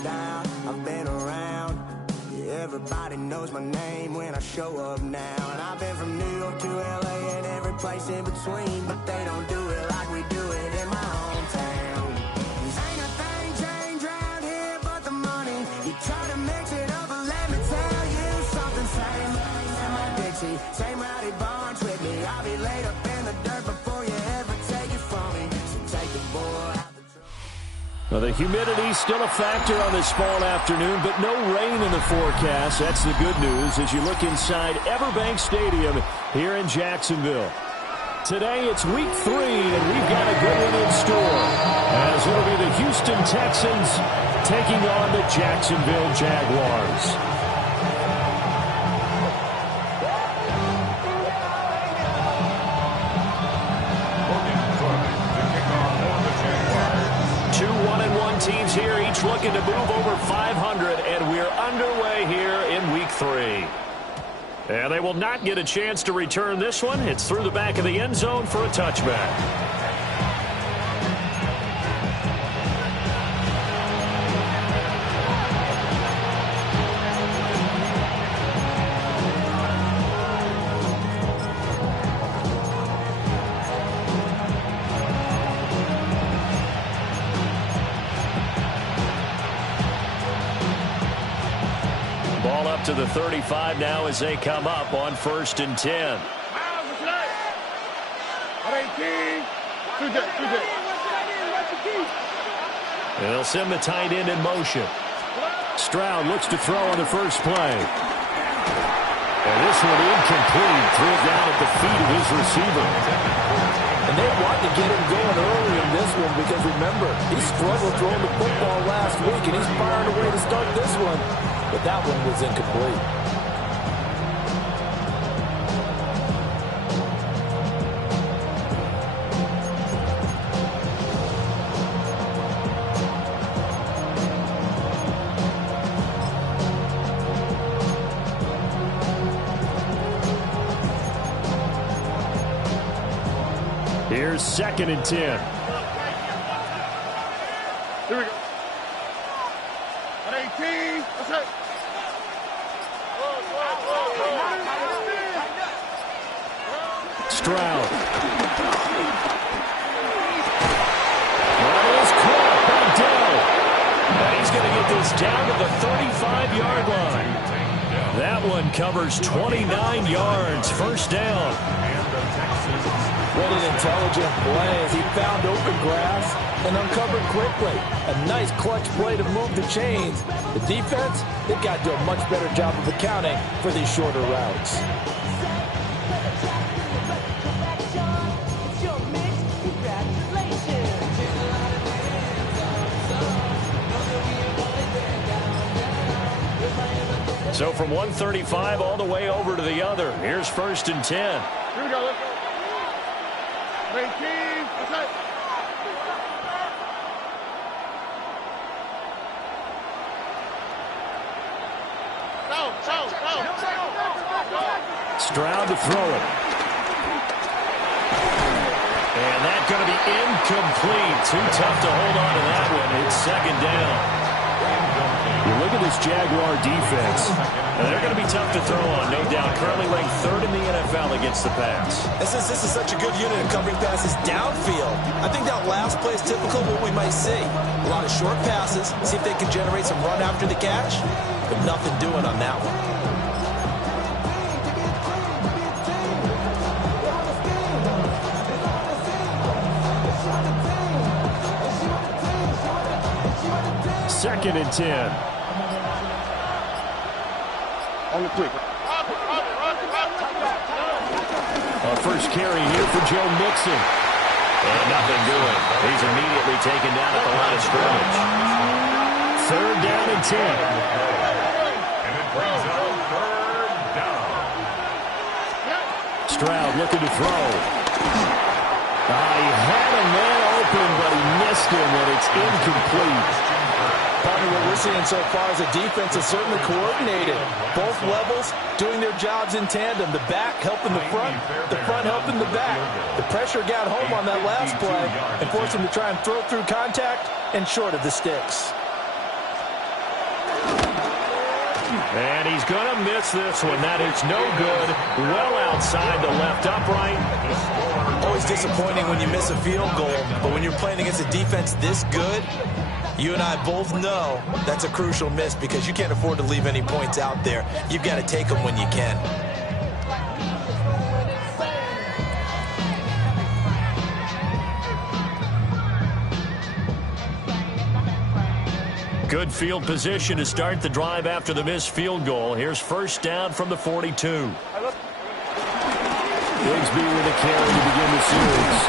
down, I've been around. Yeah, everybody knows my name when I show up now. And I've been from New York to LA and every place in between, but they don't do it like we do it in my hometown. Ain't a thing changed around here but the money. You try to mix it up, but let me tell you something. Same in my Dixie, same rowdy bunch with me. I'll be laid up in the dirt before you ever take it from me. So take the boy out the truck. Well, the humidity's still a factor on this fall afternoon, but no rain in the forecast. That's the good news as you look inside Everbank Stadium here in Jacksonville. Today it's week 3, and we've got a good one in store, as it'll be the Houston Texans taking on the Jacksonville Jaguars. Two 1-1 teams here, each looking to move over 500, and we're underway here in week 3. And they will not get a chance to return this one. It's through the back of the end zone for a touchback. To the 35 now as they come up on 1st and 10. And they'll send the tight end in motion. Stroud looks to throw on the first play. And this one incomplete. Threw it down at the feet of his receiver. And they want to get him going early in this one because, remember, he struggled throwing the football last week, and he's firing away to start this one. But that one was incomplete. Here's 2nd and 10. Here we go. At 18, let's hit. Stroud. That is caught by Dell. And he's going to get this down to the 35-yard line. That one covers 29 yards. First down. What an intelligent play as he found open grass and uncovered quickly. A nice clutch play to move the chains. The defense, they've got to do a much better job of accounting for these shorter routes. So from 135 all the way over to the other. Here's 1st and 10. Here we go, let's go. 18, let's hit. Stroud to throw it. And that's going to be incomplete. Too tough to hold on to that one. It's 2nd down. You look at this Jaguar defense, and they're going to be tough to throw on, no doubt. Currently ranked 3rd in the NFL against the pass. This is such a good unit of covering passes downfield. I think that last play is typical of what we might see. A lot of short passes, see if they can generate some run after the catch, but nothing doing on that one. Second and 10. On the quick. Our first carry here for Joe Mixon. And nothing doing. He's immediately taken down at the line of scrimmage. 3rd down and 10. And it brings up 3rd down. Stroud looking to throw. He had a man open, but he missed him, and it's incomplete. Partner, what we're seeing so far is a defense is certainly coordinated. Both levels doing their jobs in tandem. The back helping the front helping the back. The pressure got home on that last play and forced him to try and throw through contact and short of the sticks. And he's going to miss this one. That is no good. Well outside the left upright. Always disappointing when you miss a field goal, but when you're playing against a defense this good, you and I both know that's a crucial miss because you can't afford to leave any points out there. You've got to take them when you can. Good field position to start the drive after the missed field goal. Here's first down from the 42. Bigsby with a carry to begin the series.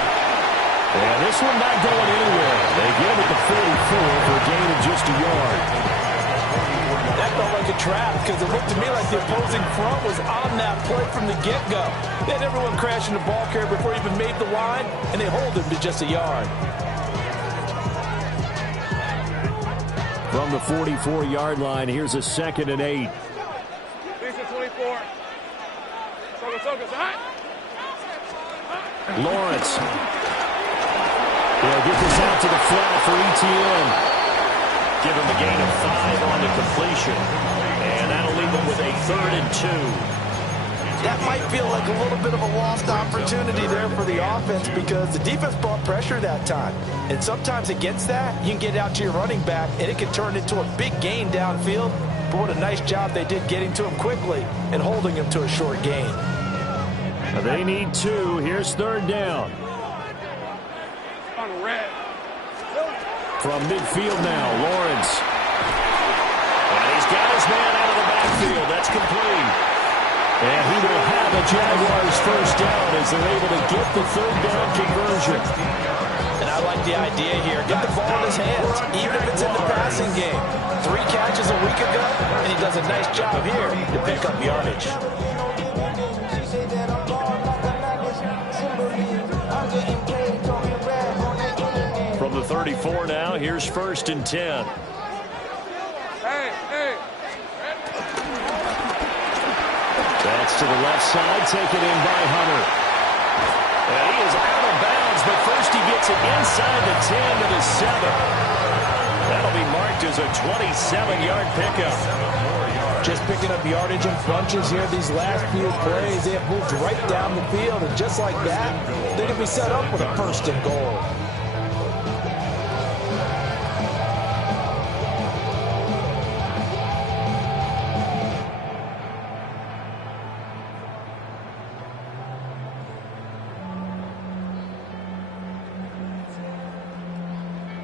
And this one not going anywhere. They get him at the 44 for a gain of just a yard. That felt like a trap because it looked to me like the opposing front was on that play from the get-go. They had everyone crashing the ball carrier before he even made the line, and they hold him to just a yard. From the 44-yard line, here's a 2nd and 8. Lawrence. They'll get this out to the flat for Etienne. Give him a gain of 5 on the completion. And that'll leave him with a 3rd and 2. That might feel like a little bit of a lost opportunity there for the offense because the defense brought pressure that time. And sometimes against that, you can get out to your running back, and it can turn into a big gain downfield. But what a nice job they did getting to him quickly and holding him to a short gain. They need 2. Here's 3rd down. From midfield now, Lawrence. And he's got his man out of the backfield. That's complete. And he will have a Jaguars first down as they're able to get the 3rd down conversion. And I like the idea here. Get the ball in his hands, even if it's in the passing game. 3 catches a week ago, and he does a nice job here to pick up yardage. From the 34 now, here's 1st and 10. That's to the left side, taken in by Hunter. And he is out of bounds, but first he gets it inside the 10 to the 7. That'll be marked as a 27-yard pickup. Just picking up yardage in bunches here these last few plays. They have moved right down the field, and just like that, they can be set up with a 1st and goal.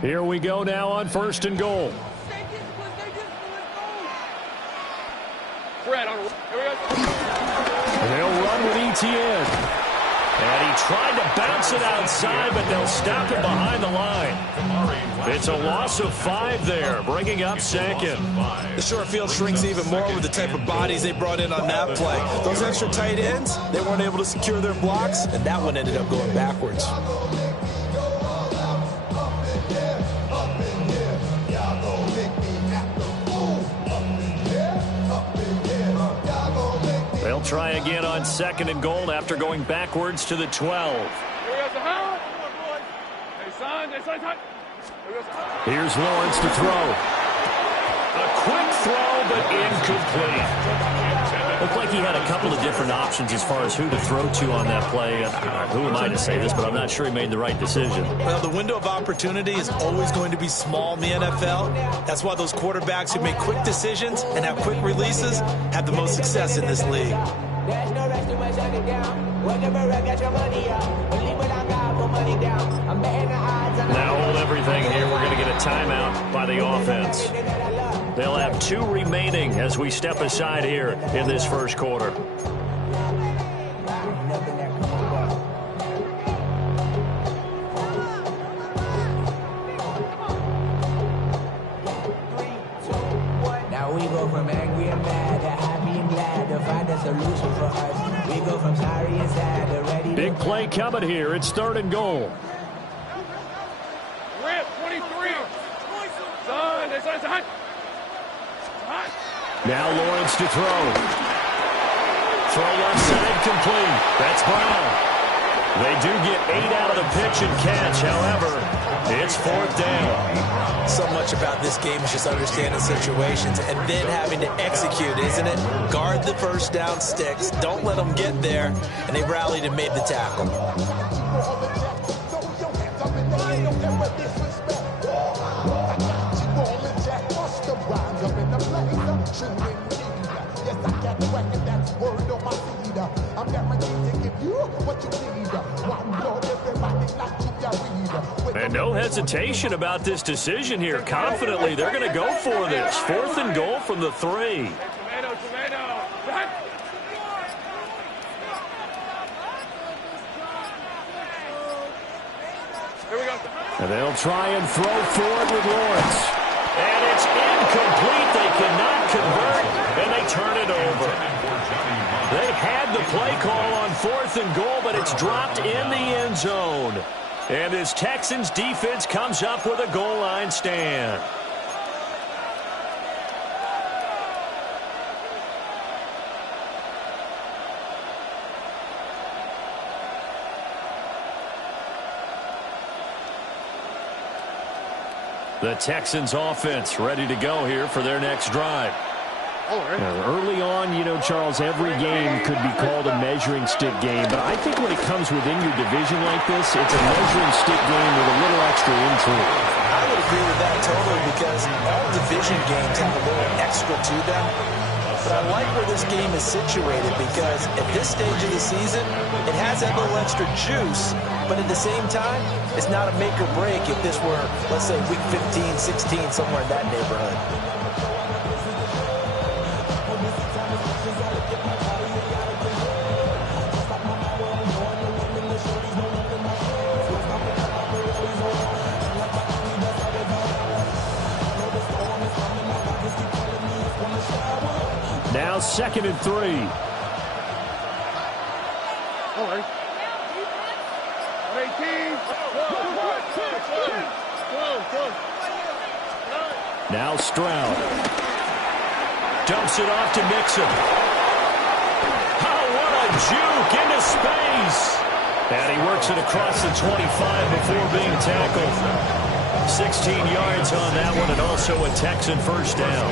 Here we go now on 1st and goal. They'll run with Etienne. And he tried to bounce it outside, but they'll stop it behind the line. It's a loss of 5 there, bringing up 2nd. The short field shrinks even more with the type of bodies they brought in on that play. Those extra tight ends, they weren't able to secure their blocks, and that one ended up going backwards. They'll try again on 2nd and goal after going backwards to the 12. Here's Lawrence to throw. A quick throw, but incomplete. Looked like he had a couple of different options as far as who to throw to on that play. Who am I to say this, but I'm not sure he made the right decision. Well, the window of opportunity is always going to be small in the NFL. That's why those quarterbacks who make quick decisions and have quick releases have the most success in this league. Now hold everything here. We're going to get a timeout by the offense. They'll have 2 remaining as we step aside here in this first quarter. Now we go from angry and mad to happy and glad to find a solution for us. We go from sorry and sad to ready. Big play coming here. It's 3rd and goal. Now Lawrence to throw. Throw left side complete. That's Brown. They do get 8 out of the pitch and catch. However, it's 4th down. So much much about this game is just understanding situations and then having to execute, isn't it? Guard the first down sticks. Don't let them get there. And they rallied and made the tackle. And no hesitation about this decision here. Confidently, they're going to go for this. 4th and goal from the 3. And they'll try and throw forward with Lawrence. And it's incomplete. They cannot convert, and they turn it over. They had the play call on 4th and goal, but it's dropped in the end zone. And this Texans defense comes up with a goal line stand. The Texans offense ready to go here for their next drive. Early on, you know, Charles, every game could be called a measuring stick game. But I think when it comes within your division like this, it's a measuring stick game with a little extra intrigue. I would agree with that totally because all division games have a little extra to them. But I like where this game is situated because at this stage of the season, it has that little extra juice. But at the same time, it's not a make or break if this were, let's say, week 15, 16, somewhere in that neighborhood. Now 2nd and 3. Now Stroud. Dumps it off to Mixon. Oh, what a juke into space. And he works it across the 25 before being tackled. 16 yards on that one, and also a Texan first down.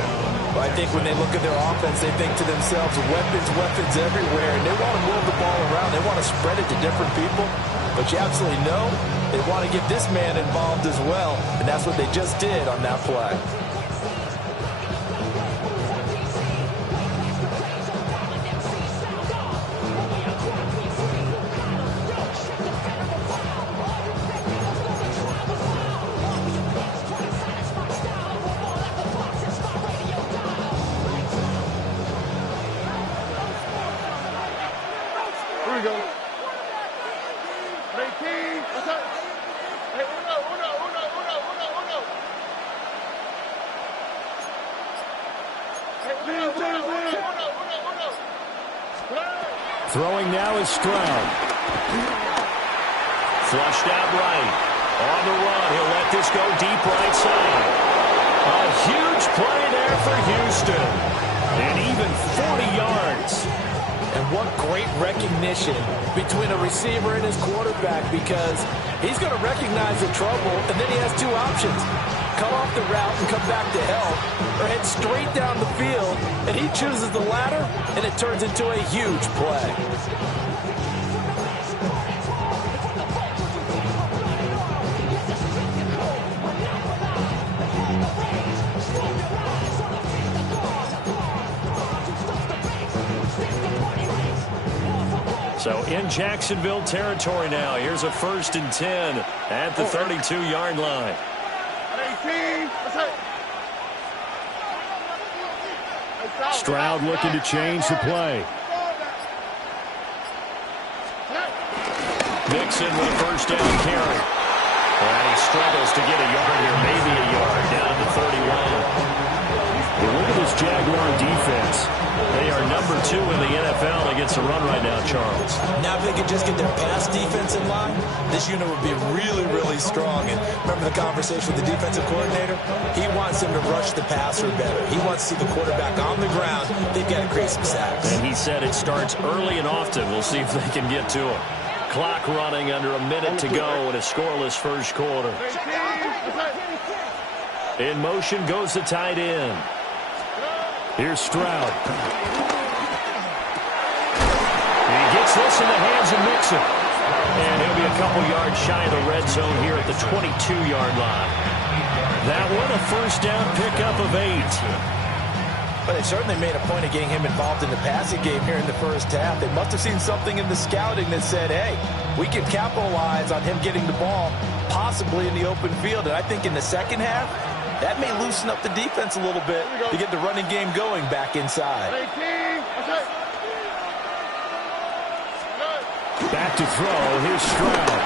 I think when they look at their offense, they think to themselves, weapons everywhere, and they want to move the ball around. They want to spread it to different people, but you absolutely know they want to get this man involved as well, and that's what they just did on that play. Throwing now is Stroud. Flushed out right. On the run. He'll let this go deep right side. A huge play there for Houston. And even 40 yards. And what great recognition between a receiver and his quarterback, because he's going to recognize the trouble, and then he has two options. Cut off the route and come back to help, or head straight down the field, and he chooses the latter, and it turns into a huge play. So in Jacksonville territory now. Here's a 1st and 10 at the 32-yard line. Stroud looking to change the play. Mixon with a first down carry. And he struggles to get a yard here, maybe a yard, down to 31. Well, look at this Jaguar defense. They are number 2 in the NFL against the run right now, Charles. Now if they could just get their pass defense in line, this unit would be really, really strong. And remember the conversation with the defensive coordinator? He wants them to rush the passer better. He wants to see the quarterback on the ground. They've got to create some sacks. And he said it starts early and often. We'll see if they can get to him. Clock running under a minute to go in a scoreless first quarter. In motion goes the tight end. Here's Stroud. He gets this in the hands of Mixon. And he'll be a couple yards shy of the red zone here at the 22-yard line. That one a first down pickup of 8. But they certainly made a point of getting him involved in the passing game here in the first half. They must have seen something in the scouting that said, hey, we can capitalize on him getting the ball possibly in the open field. And I think in the second half, that may loosen up the defense a little bit to get the running game going back inside. Back to throw. Here's Stroud.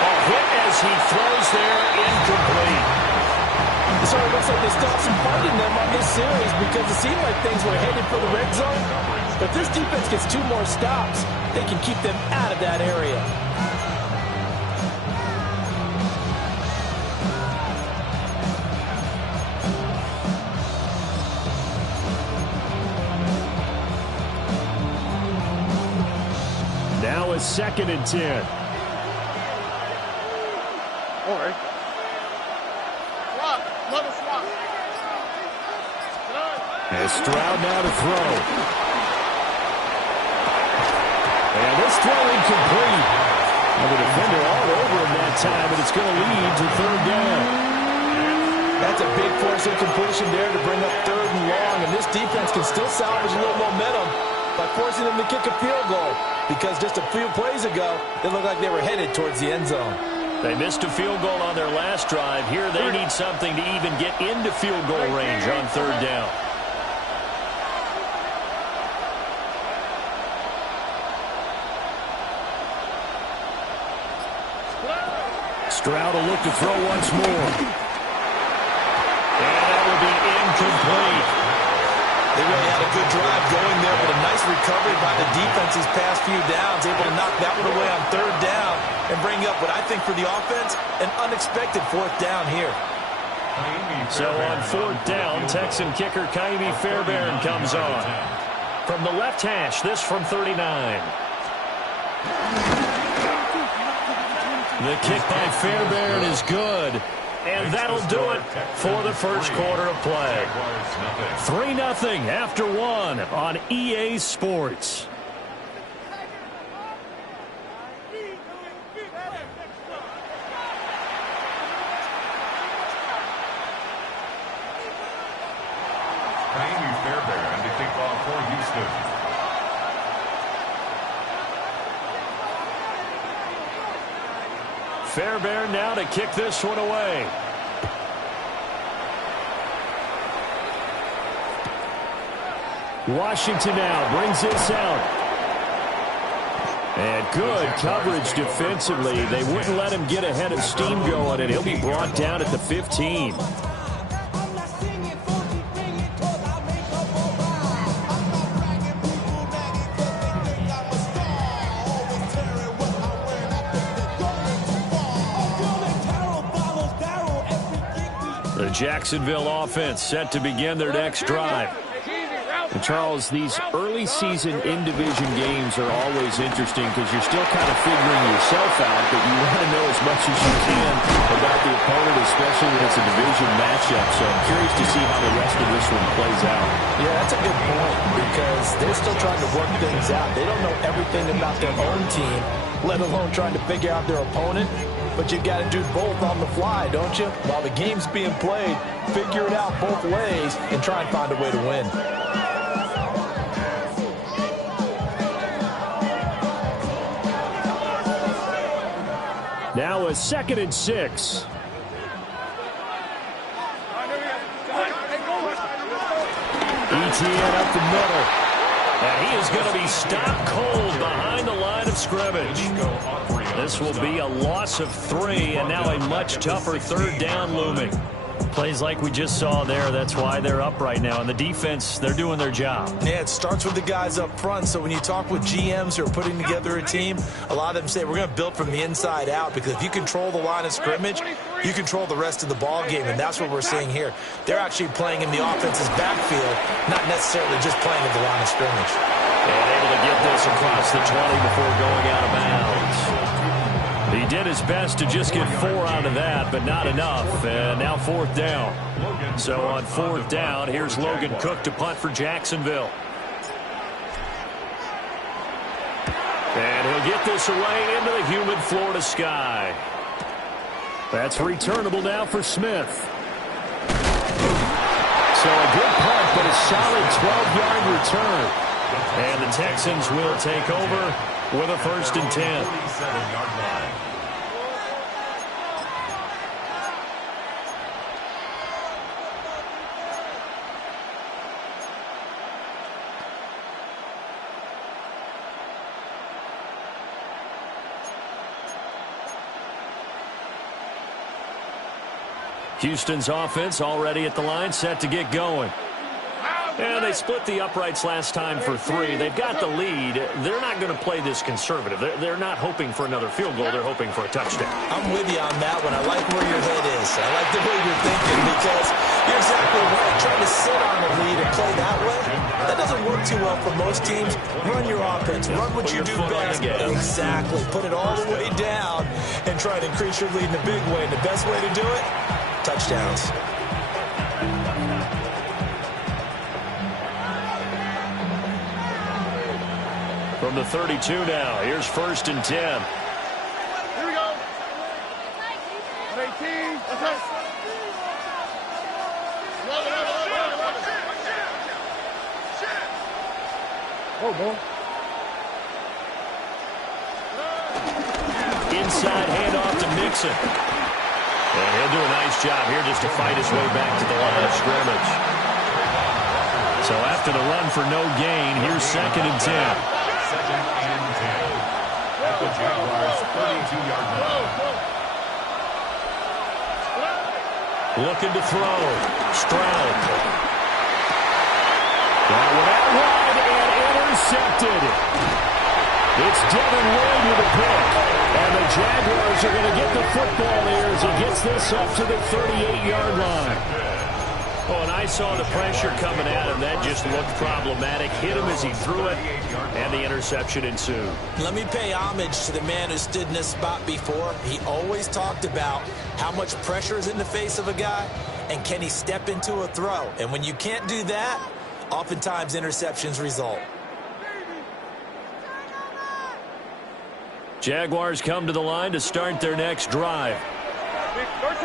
A hit as he throws there, incomplete. So it looks like they stopped some fighting them on this series because it seemed like things were headed for the red zone. But if this defense gets 2 more stops, they can keep them out of that area. Now it's 2nd and 10. All right. As Stroud now to throw. And this throw incomplete. Now the defender all over him that time, but it's going to lead to 3rd down. That's a big force incompletion there to bring up 3rd and long, and this defense can still salvage a little momentum by forcing them to kick a field goal, because just a few plays ago, it looked like they were headed towards the end zone. They missed a field goal on their last drive. Here they need something to even get into field goal range on 3rd down. Stroud will look to throw once more. And that will be incomplete. They really had a good drive going there, but a nice recovery by the defense these past few downs, able to knock that one away on 3rd down and bring up what I think for the offense, an unexpected 4th down here. So on 4th down, Texan kicker Ka'imi Fairbairn comes on. From the left hash, this from 39. The kick by Fairbairn is good. And that'll do it for the first quarter of play. 3-0 after 1 on EA Sports. Ka'imi Fairbairn to kick off for Houston. Fairbairn now to kick this one away. Washington now brings this out. And good coverage defensively. They wouldn't let him get ahead of steam going, and he'll be brought down at the 15. The Jacksonville offense set to begin their next drive. And Charles, these early season in-division games are always interesting because you're still kind of figuring yourself out, but you want to know as much as you can about the opponent, especially when it's a division matchup. So I'm curious to see how the rest of this one plays out. Yeah, that's a good point because they're still trying to work things out. They don't know everything about their own team, let alone trying to figure out their opponent. But you've got to do both on the fly, don't you? While the game's being played, figure it out both ways and try and find a way to win. Now a 2nd and 6. Etienne up the middle. And he is going to be stopped cold behind the line of scrimmage. This will be a loss of 3, and now a much tougher 3rd down looming. Plays like we just saw there, that's why they're up right now. And the defense, they're doing their job. Yeah, it starts with the guys up front. So when you talk with GMs who are putting together a team, a lot of them say we're going to build from the inside out, because if you control the line of scrimmage, you control the rest of the ball game, and that's what we're seeing here. They're actually playing in the offense's backfield, not necessarily just playing at the line of scrimmage. And able to get this across the 20 before going out of bounds. He he did his best to just get 4 out of that, but not enough. And now 4th down. So on 4th down, here's Logan Cook to punt for Jacksonville. And he'll get this away into the humid Florida sky. That's returnable now for Smith. So a good punt, but a solid 12-yard return. And the Texans will take over with a 1st and 10. Houston's offense already at the line, set to get going. And they split the uprights last time for 3. They've got the lead. They're not going to play this conservative. They're not hoping for another field goal. They're hoping for a touchdown. I'm with you on that one. I like where your head is. I like the way you're thinking because you're exactly right. Trying to sit on a lead and play that way, that doesn't work too well for most teams. Run your offense. Run what you do best. Exactly. Put it all the way down and try to increase your lead in a big way. And the best way to do it, touchdowns. From the 32 now, here's 1st and 10. Here we go. 18. That's it. Oh, boy. Inside handoff to Mixon. And he'll do a nice job here just to fight his way back to the line of scrimmage. So after the run for no gain, here's 2nd and 10. 2nd and 10. At the Jaguars' 32-yard line. Looking to throw. Stroud. That one out wide and intercepted. It's Devin Lloyd with a pick. And the Jaguars are going to get the football here as he gets this up to the 38-yard line. Oh, and I saw the pressure coming at him. That just looked problematic. Hit him as he threw it, and the interception ensued. Let me pay homage to the man who stood in this spot before. He always talked about how much pressure is in the face of a guy, and can he step into a throw. And when you can't do that, oftentimes interceptions result. Jaguars come to the line to start their next drive.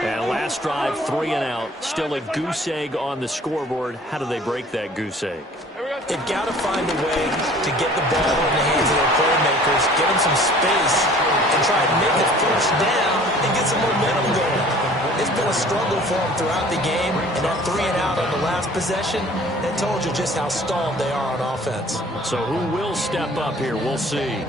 And last drive, 3 and out. Still a goose egg on the scoreboard. How do they break that goose egg? They've got to find a way to get the ball in the hands of their playmakers, get them some space, and try to make it 1st down and get some momentum going. It's been a struggle for them throughout the game, and that 3 and out on the last possession, that told you just how stalled they are on offense. So who will step up here? We'll see.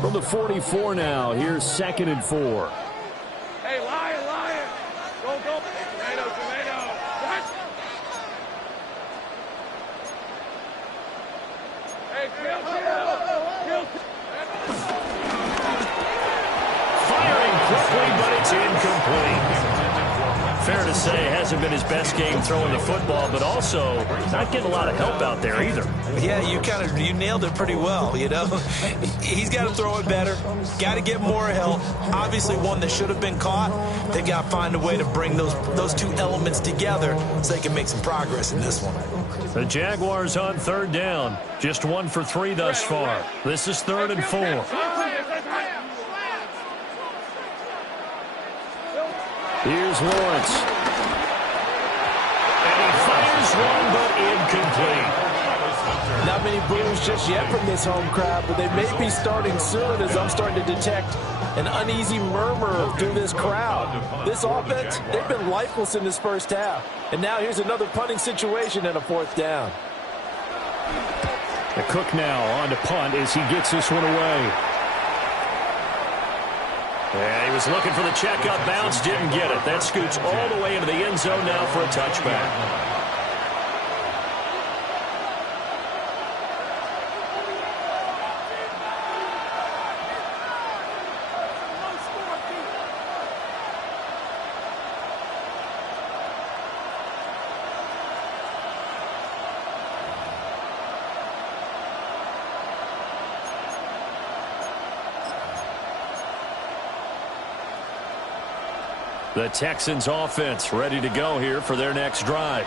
From the 44 now, here's 2nd and 4. Hey, Lion. Go. Tomato. Hey, kill. Firing quickly, but it's incomplete. Fair to say, hasn't been his best game throwing the football, but also not getting a lot of help out there either. Yeah, you nailed it pretty well, you know. He's got to throw it better. Got to get more help. Obviously, one that should have been caught. They've got to find a way to bring those two elements together so they can make some progress in this one. The Jaguars on 3rd down. Just 1 for 3 thus far. This is 3rd and 4. Here's Lawrence. And he fires one, but incomplete. Not many boos just yet from this home crowd, but they may be starting soon as I'm starting to detect an uneasy murmur through this crowd. This offense, they've been lifeless in this 1st half. And now here's another punting situation and a 4th down. The Cook now on to punt as he gets this one away. And he was looking for the check-up bounce, didn't get it. That scoots all the way into the end zone now for a touchback. The Texans offense ready to go here for their next drive.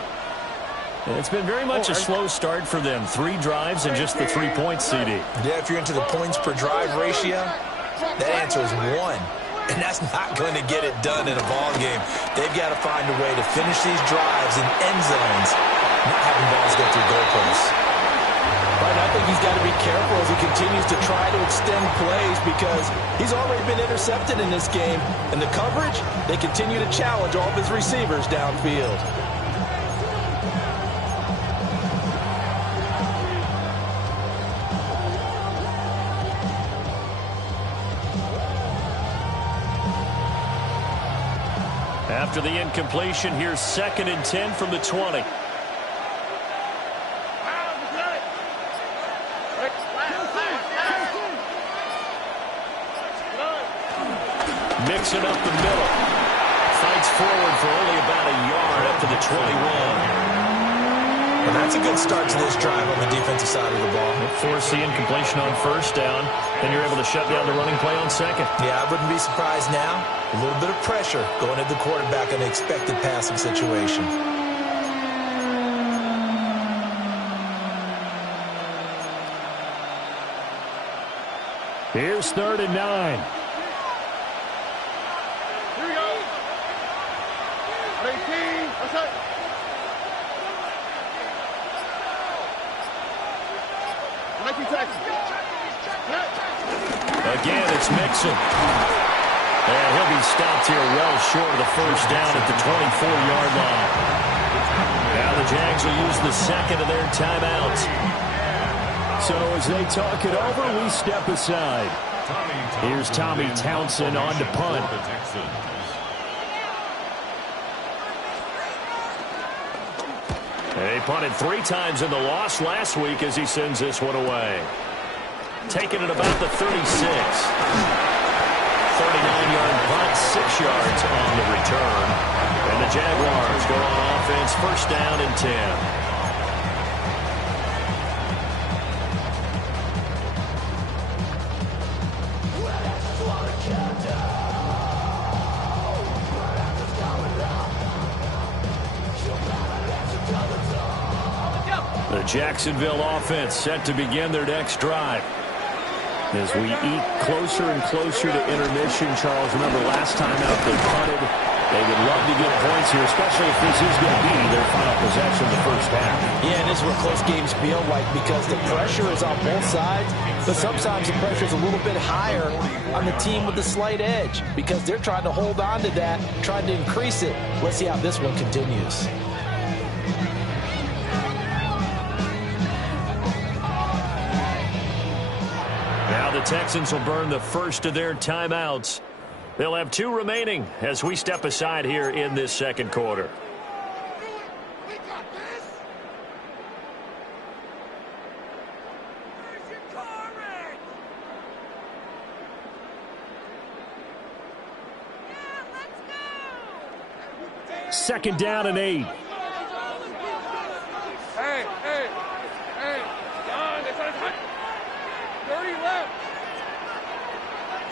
And it's been very much a slow start for them. 3 drives and just the 3 points, CD. Yeah, if you're into the points per drive ratio, that answer is 1. And that's not going to get it done in a ball game. They've got to find a way to finish these drives in end zones, not having balls go through goalposts. Right, I think he's got to be careful as he continues to try to extend plays because he's already been intercepted in this game. And the coverage, they continue to challenge all of his receivers downfield. After the incompletion, here's 2nd and 10 from the 20. Mixing up the middle. Fights forward for only about a yard up to the 21. Well, that's a good start to this drive on the defensive side of the ball. Force the incompletion on 1st down, then you're able to shut down the running play on 2nd. Yeah, I wouldn't be surprised now. A little bit of pressure going at the quarterback in an expected passing situation. Here's 3rd and 9. Here we go. 18. What's up? Again, it's Mixon. And he'll be stopped here well short of the 1st down at the 24-yard line. Now the Jags will use the 2nd of their timeouts. So as they talk it over, we step aside. Here's Tommy Townsend on to punt. They punted 3 times in the loss last week as he sends this one away. Taking it about the 36. 39-yard punt, 6 yards on the return. And the Jaguars go on offense, 1st down and 10. The Jacksonville offense set to begin their next drive. As we eat closer and closer to intermission, Charles, remember last time out they punted. They would love to get points here, especially if this is going to be their final possession of the 1st half. Yeah, and this is where close games feel like because the pressure is on both sides, but sometimes the pressure is a little bit higher on the team with the slight edge because they're trying to hold on to that, trying to increase it. Let's see how this one continues. Now the Texans will burn the 1st of their timeouts. They'll have 2 remaining as we step aside here in this 2nd quarter. We got this. Where's your courage? Yeah, let's go. 2nd down and 8. Hey, John, it's on hot. 30 left.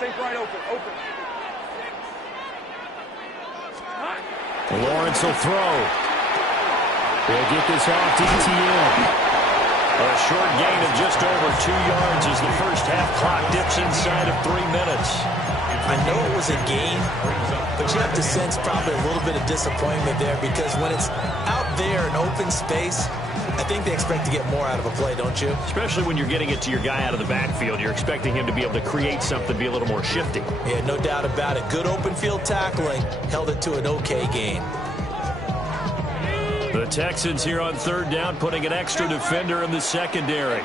Think right open. Lawrence will throw. They'll get this off to ETN. A short gain of just over 2 yards as the 1st half clock dips inside of 3 minutes. I know it was a gain, but you have to sense probably a little bit of disappointment there because when it's out there in open space, I think they expect to get more out of a play, don't you? Especially when you're getting it to your guy out of the backfield. You're expecting him to be able to create something, be a little more shifty. Yeah, no doubt about it. Good open field tackling. Held it to an okay gain. The Texans here on 3rd down, putting an extra defender in the secondary.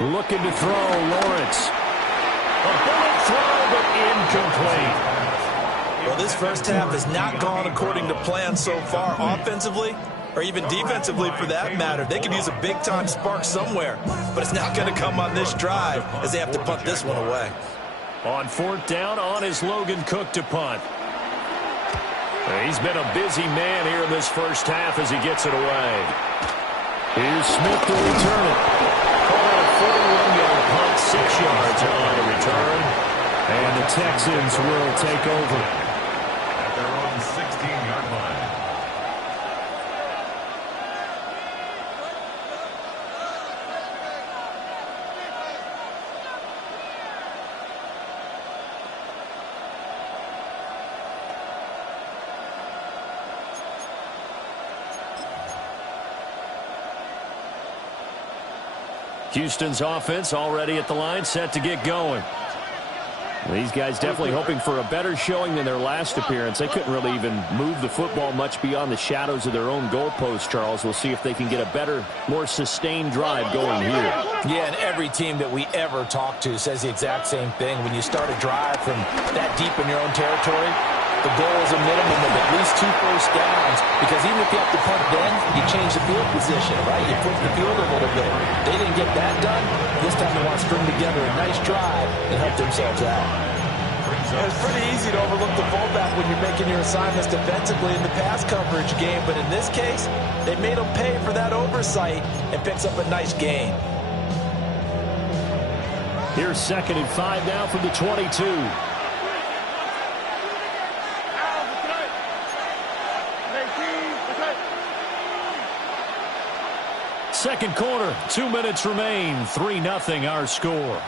Looking to throw, Lawrence. A bullet throw, but incomplete. Well, this 1st half has not gone according to plan so far offensively or even defensively for that matter. They could use a big-time spark somewhere, but it's not going to come on this drive as they have to punt this one away. On 4th down, on is Logan Cook to punt. He's been a busy man here in this 1st half as he gets it away. Here's Smith to return it. Call it a 41-yard punt, 6 yards on the return. And the Texans will take over. At their own 16-yard line. Houston's offense already at the line, set to get going. These guys definitely hoping for a better showing than their last appearance. They couldn't really even move the football much beyond the shadows of their own goalpost, Charles. We'll see if they can get a better, more sustained drive going here. Yeah, and every team that we ever talk to says the exact same thing. When you start a drive from that deep in your own territory, the goal is a minimum of at least 2 first downs, because even if you have to punt then, you change the field position, right? You flip the field a little bit. They didn't get that done. This time they want to string together a nice drive and help themselves out. It's pretty easy to overlook the fullback when you're making your assignments defensively in the pass coverage game, but in this case, they made them pay for that oversight and picks up a nice gain. Here's 2nd and 5 now from the 22. Second quarter, 2 minutes remain. 3-0 our score.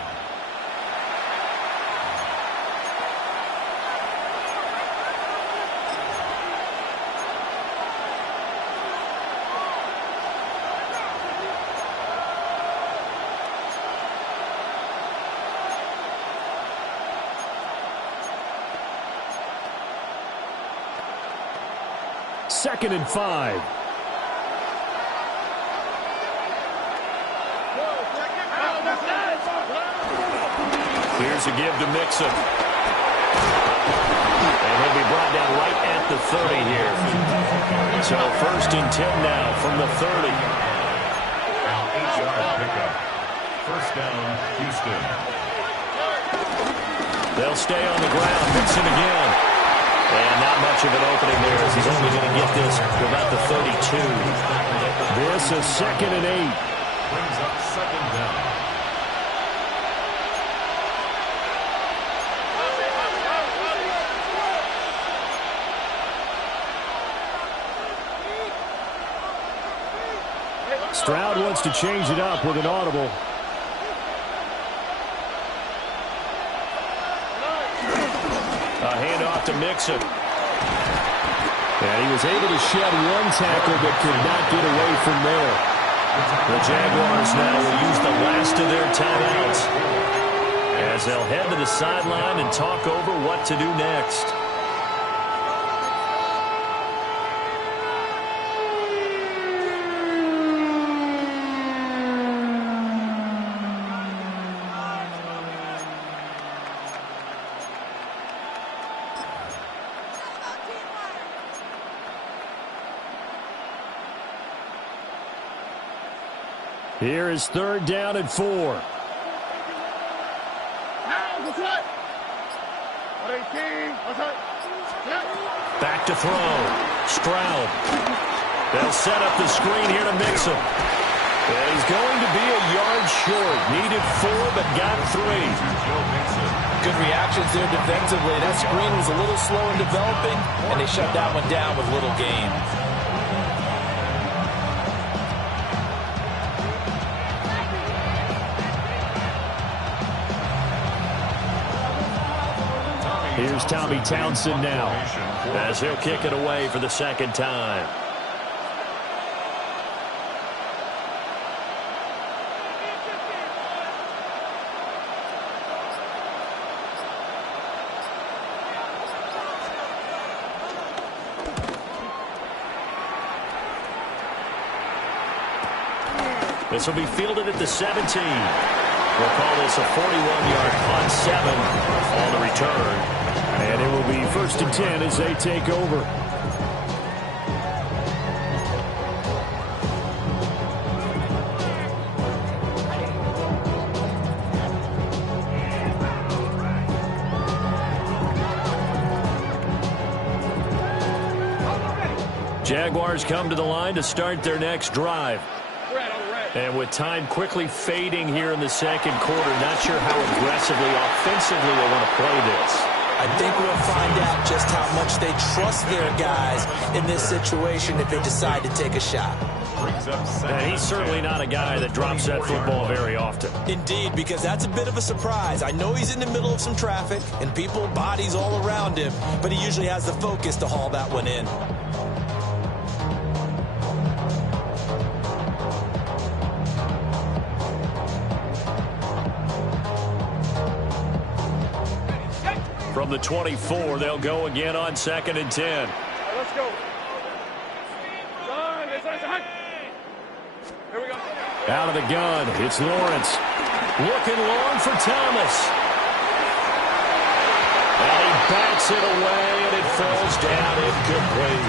Second and 5. Here's a give to Mixon. And he'll be brought down right at the 30 here. So 1st and 10 now from the 30. An 8-yard pickup. First down, Houston. They'll stay on the ground. Mixon again. And not much of an opening there, as he's only going to get this to about the 32. This is 2nd and 8. Brings up 2nd down. Stroud wants to change it up with an audible. A handoff to Mixon. And he was able to shed one tackle but could not get away from there. The Jaguars now will use the last of their timeouts as they'll head to the sideline and talk over what to do next. Here is 3rd down and 4. Back to throw. Stroud. They'll set up the screen here to Mixon. And he's going to be a yard short. Needed 4, but got 3. Good reactions there defensively. That screen was a little slow in developing, and they shut that one down with little gain. Here's Tommy Townsend now, as he'll kick it away for the 2nd time. This will be fielded at the 17. We'll call this a 41-yard punt, 7 on the return. And it will be 1st and 10 as they take over. Jaguars come to the line to start their next drive. Red on the red. And with time quickly fading here in the second quarter, not sure how aggressively, offensively they want to play this. I think we'll find out just how much they trust their guys in this situation if they decide to take a shot. And he's certainly not a guy that drops that football very often. Indeed, because that's a bit of a surprise. I know he's in the middle of some traffic and people, bodies all around him, but he usually has the focus to haul that one in. From the 24, they'll go again on 2nd and 10. Let's go. Here we go. Out of the gun, it's Lawrence. Looking long for Thomas. And he bats it away, and it falls down incomplete.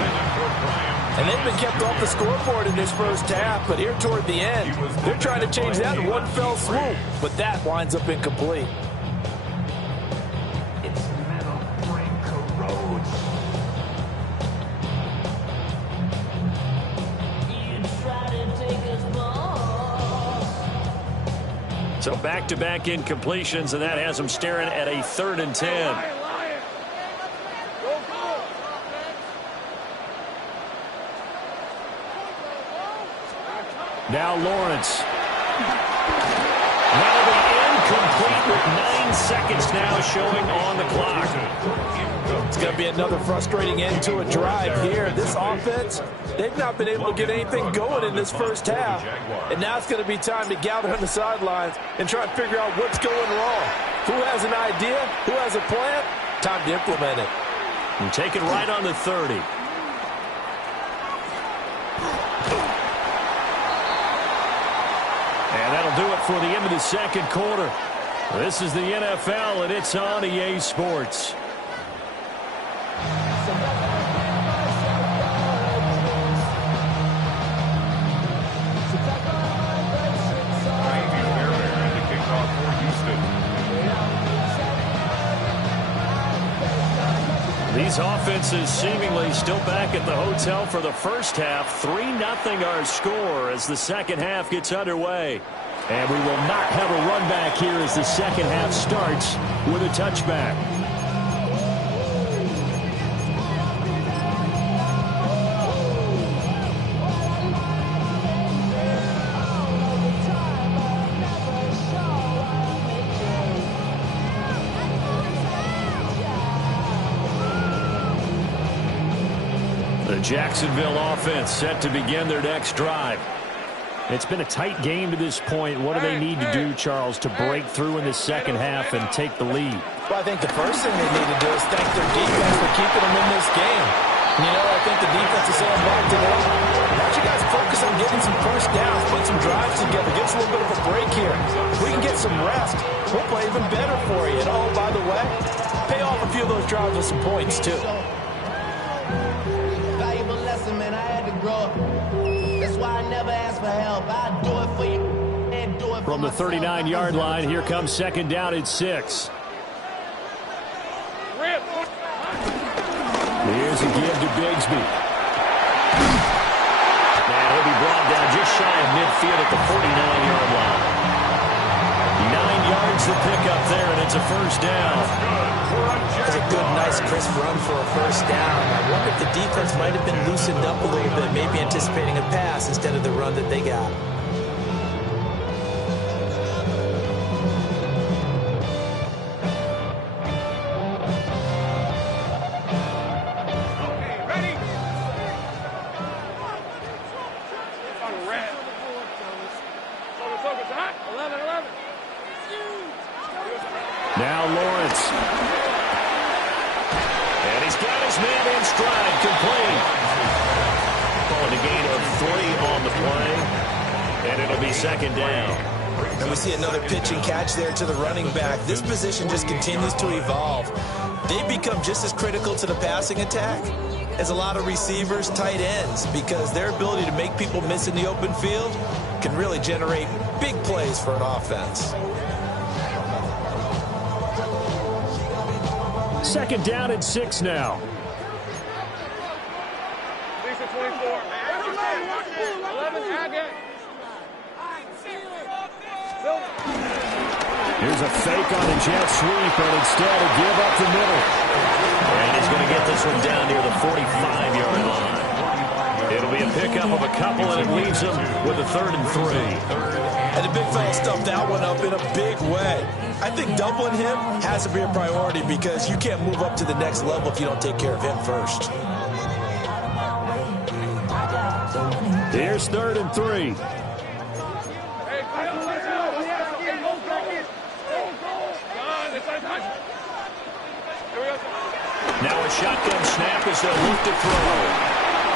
And they've been kept off the scoreboard in this first half, but here toward the end, they're trying to change that in one fell swoop, but that winds up incomplete. So back-to-back incompletions, and that has them staring at a 3rd and 10. Now Lawrence. That'll be incomplete with 9 seconds now showing on the clock. It's going to be another frustrating end to a drive here. This offense, they've not been able to get anything going in this first half. And now it's going to be time to gather on the sidelines and try and figure out what's going wrong. Who has an idea? Who has a plan? Time to implement it. And take it right on the 30. And that'll do it for the end of the second quarter. This is the NFL, and it's on EA Sports. These offenses seemingly still back at the hotel for the first half. 3-0 our score as the second half gets underway. And we will not have a run back here as the second half starts with a touchback. The Jacksonville offense set to begin their next drive. It's been a tight game to this point. What do they need to do, Charles, to break through in the second half and take the lead? Well, I think the first thing they need to do is thank their defense for keeping them in this game. You know, I think the defense is saying back to them, why don't you guys focus on getting some first downs, put some drives together, give us a little bit of a break here. If we can get some rest, we'll play even better for you. And oh, by the way, pay off a few of those drives with some points, too. Valuable lesson, man. I had to grow up. That's why I never ask for help. I do it for you. And do it for From the 39-yard line, here comes second down at 6. Here's a give to Bigsby. And he'll be brought down just shy of midfield at the 49-yard line. 9 yards to pick up there, and it's a first down. That's a good, nice, crisp run for a first down. I wonder if the defense might have been loosened up a little bit, maybe anticipating a pass instead of the run that they got. Now Lawrence. And he's got his man in stride, complete. Calling a gain of 3 on the play. And it'll be second down. And we see another pitch and catch there to the running back. This position just continues to evolve. They've become just as critical to the passing attack as a lot of receivers, tight ends, because their ability to make people miss in the open field can really generate big plays for an offense. Second down and 6 now. Lisa 24. 11 again. Here's a fake on the jet sweep, and instead a give up the middle. And he's going to get this one down near the 45-yard line. It'll be a pickup of a couple, and it leaves him with a 3rd and 3. And the big fella stuffed that one up in a big way. I think doubling him has to be a priority because you can't move up to the next level if you don't take care of him first. Here's 3rd and 3. Now a shotgun snap as they'll look to throw.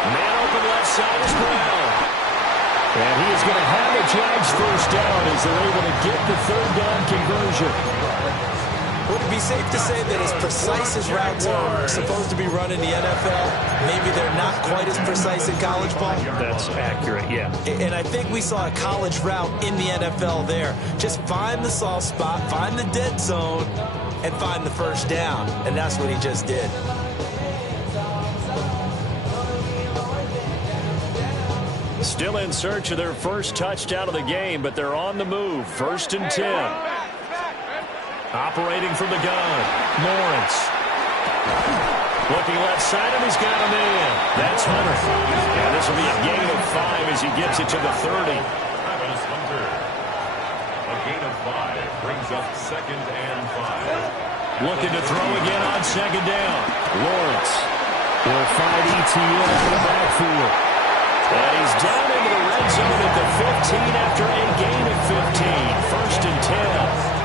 Man open left side is Brown. And he is going to have a Jags first down as they're able to get the 3rd down conversion. Would it be safe to say that as precise as routes are supposed to be run in the NFL, maybe they're not quite as precise in college ball? That's accurate, yeah. And I think we saw a college route in the NFL there. Just find the soft spot, find the dead zone, and find the first down. And that's what he just did. Still in search of their first touchdown of the game, but they're on the move. 1st and 10. Operating from the gun, Lawrence. Looking left side, and he's got him in. That's Hunter. And this will be a gain of 5 as he gets it to the 30. Travis Hunter. A gain of 5 brings up 2nd and 5. Looking to throw again on 2nd down. Lawrence will find ETN in the backfield. And he's down into the red zone at the 15 after a gain of 15. 1st and 10.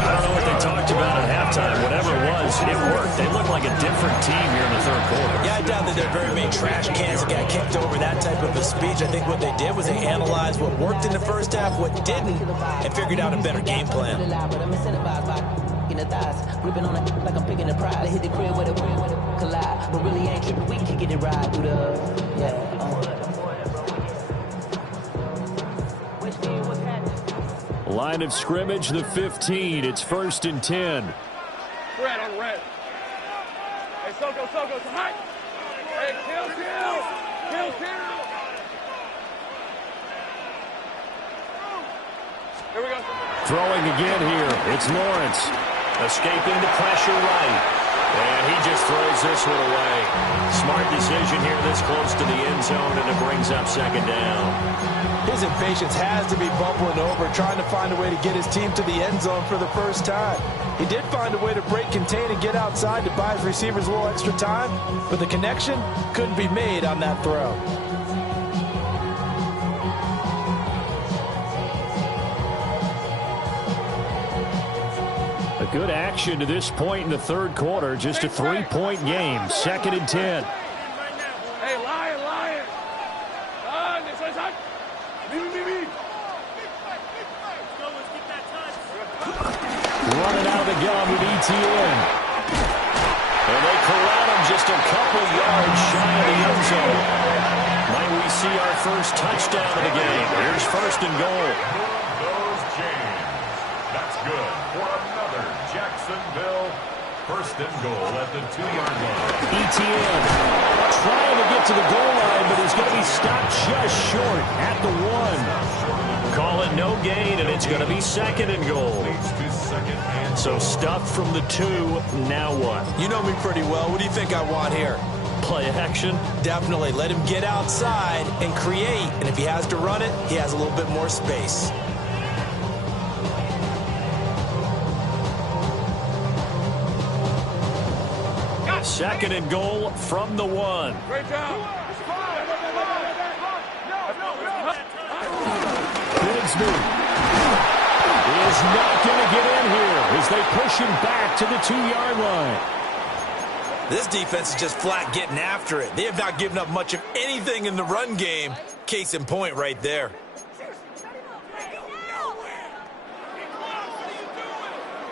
I don't know what they talked about at halftime. Whatever it was, it worked. They look like a different team here in the 3rd quarter. Yeah, I doubt that there are very many trash cans that got kicked over that type of a speech. I think what they did was they analyzed what worked in the first half, what didn't, and figured out a better game plan. Gripping on it like I'm picking a pride. I hit the crib with a collide, but really ain't tripping. We kicking it right through the Line of scrimmage, the 15. It's 1st and 10. Red on red. Hey, Soko, tonight. Hey, kill. Here we go. Throwing again here. It's Lawrence. Escaping the pressure right. And he just throws this one away. Smart decision here this close to the end zone, and it brings up 2nd down. His impatience has to be bubbling over, trying to find a way to get his team to the end zone for the first time. He did find a way to break, contain, and get outside to buy his receivers a little extra time, but the connection couldn't be made on that throw. A good action to this point in the 3rd quarter. Just a 3-point game. 2nd and 10. Hey, lion. This way, me. Running out of the gun with ETN. And they corral him just a couple yards shy of the end zone. Might we see our first touchdown of the game? Here's 1st and goal. Those James. That's good for another Jacksonville 1st and goal at the 2-yard line. ETN trying to get to the goal line, but he's going to be stopped just short at the 1. Call it no gain, and it's going to be 2nd and goal. So stuff from the 2. Now what? You know me pretty well. What do you think I want here? Play action? Definitely. Let him get outside and create. And if he has to run it, he has a little bit more space. Second and goal from the 1. Great job. Bigsby is not going to get in here as they push him back to the 2-yard line. This defense is just flat getting after it. They have not given up much of anything in the run game. Case in point right there.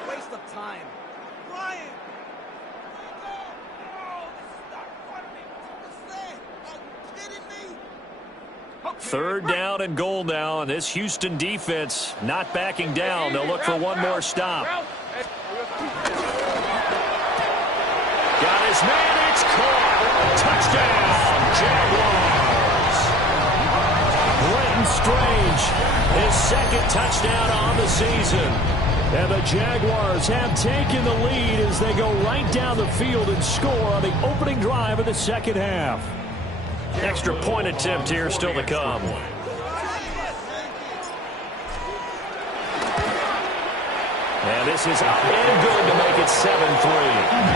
Waste of time. Ryan! 3rd down and goal now, and this Houston defense not backing down. They'll look for one more stop. Got his man, it's caught. Touchdown, Jaguars. Brenton Strange, his 2nd touchdown on the season. And the Jaguars have taken the lead as they go right down the field and score on the opening drive of the second half. Extra point attempt here still to come. And this is up and good to make it 7-3.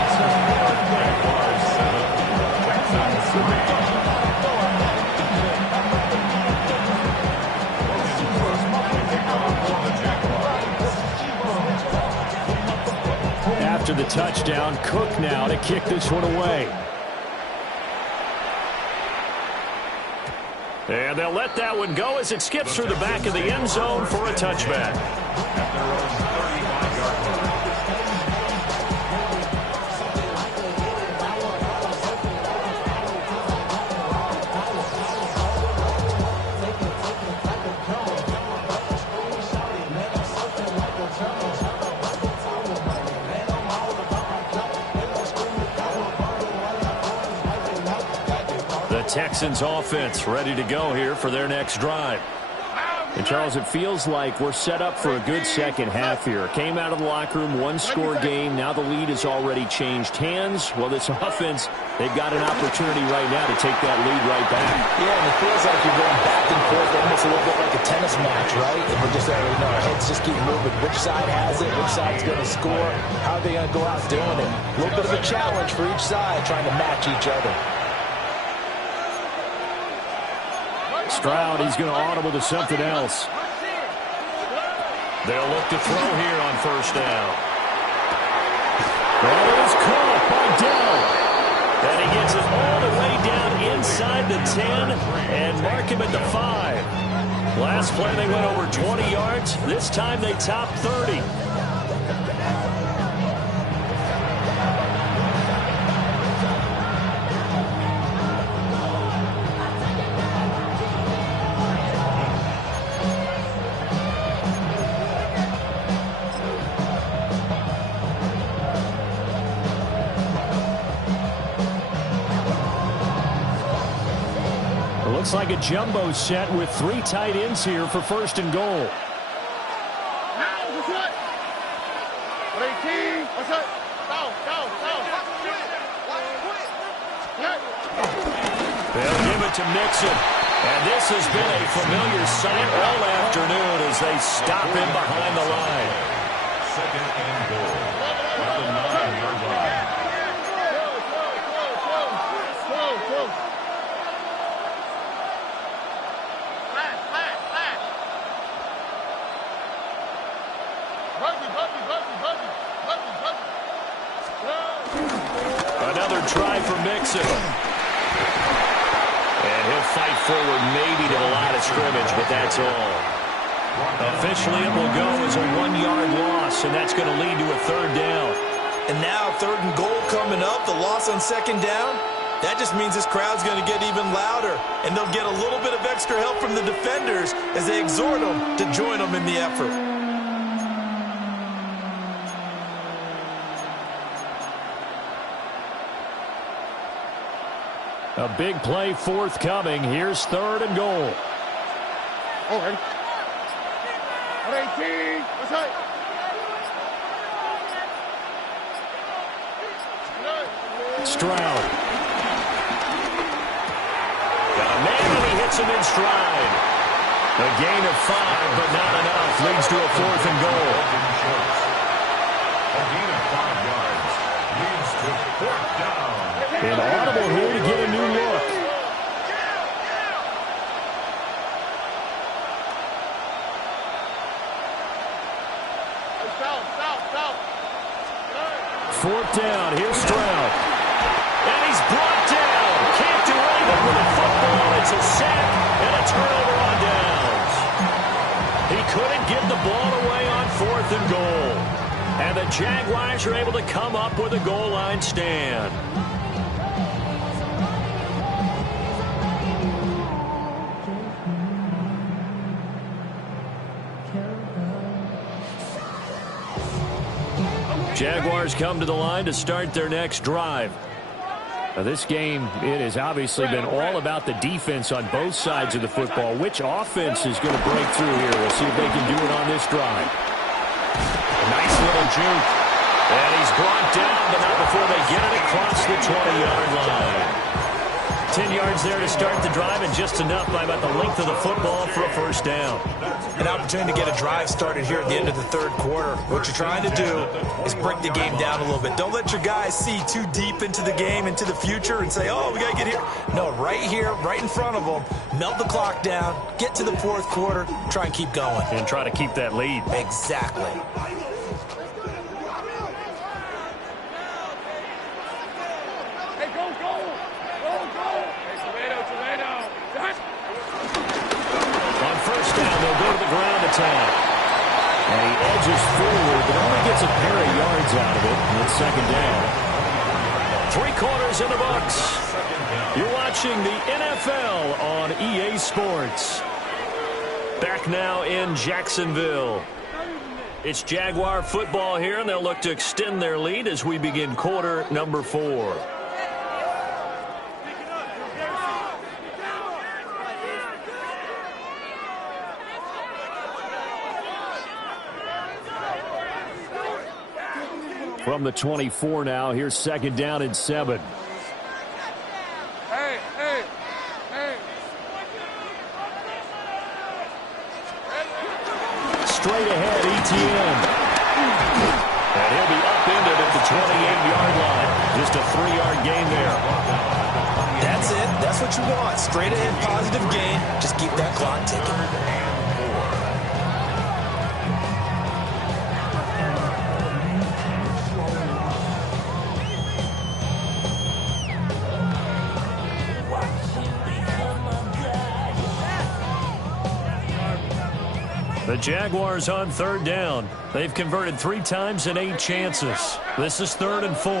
After the touchdown, Cook now to kick this one away. And they'll let that one go as it skips through the back of the end zone for a touchback. Texans offense ready to go here for their next drive. And Charles, it feels like we're set up for a good second half here. Came out of the locker room, one-score game. Now the lead has already changed hands. Well, this offense, they've got an opportunity right now to take that lead right back. Yeah, and it feels like you're going back and forth, almost a little bit like a tennis match, right? And we're just, our heads just keep moving. Which side has it? Which side's going to score? How are they going to go out doing it? A little bit of a challenge for each side, trying to match each other. Stroud, he's going to audible to something else. They'll look to throw here on first down. That is caught by Dell. And he gets it all the way down inside the 10 and mark him at the 5. Last play they went over 20 yards. This time they topped 30. Looks like a jumbo set with 3 tight ends here for first and goal. They'll give it to Mixon. And this has been a familiar sight all afternoon as they stop him behind the line. Second and goal. At the 9-yard line. Another try for Mixon. And he'll fight forward maybe to the line of scrimmage, but that's all. Officially, it will go as a 1-yard loss, and that's going to lead to a third down. And now third and goal coming up, the loss on second down. That just means this crowd's going to get even louder, and they'll get a little bit of extra help from the defenders as they exhort them to join them in the effort. A big play forthcoming. Here's third and goal. Okay. 18. What's up? Stroud. Got a man, and he hits him in stride. A gain of 5, but not enough. Leads to a fourth and goal. A gain of 5 yards leads to fourth down. An audible here to get a new look. Fourth down. Here's Stroud. And he's brought down. Can't do anything with the football. It's a sack and a turnover on downs. He couldn't give the ball away on fourth and goal. And the Jaguars are able to come up with a goal line stand. Jaguars come to the line to start their next drive. Now this game, it has obviously been all about the defense on both sides of the football. Which offense is going to break through here? We'll see if they can do it on this drive. Nice little juke. And he's brought down, but not before they get it across the 20-yard line. 10 yards there to start the drive, and just enough by about the length of the football for a first down. An opportunity to get a drive started here at the end of the third quarter. What you're trying to do is break the game down a little bit. Don't let your guys see too deep into the game, into the future, and say, oh, we got to get here. No, right here, right in front of them, melt the clock down, get to the fourth quarter, try and keep going. And try to keep that lead. Exactly. And he edges forward, but only gets a pair of yards out of it. And it's second down. 3 quarters in the books. You're watching the NFL on EA Sports. Back now in Jacksonville. It's Jaguar football here, and they'll look to extend their lead as we begin quarter number 4. From the 24 now, here's second down and 7. Hey. Straight ahead, ETN. And he'll be upended at the 28-yard line. Just a 3-yard gain there. That's it. That's what you want. Straight ahead, positive gain. Just keep that clock ticking. The Jaguars on third down. They've converted 3 times in 8 chances. This is 3rd and 4.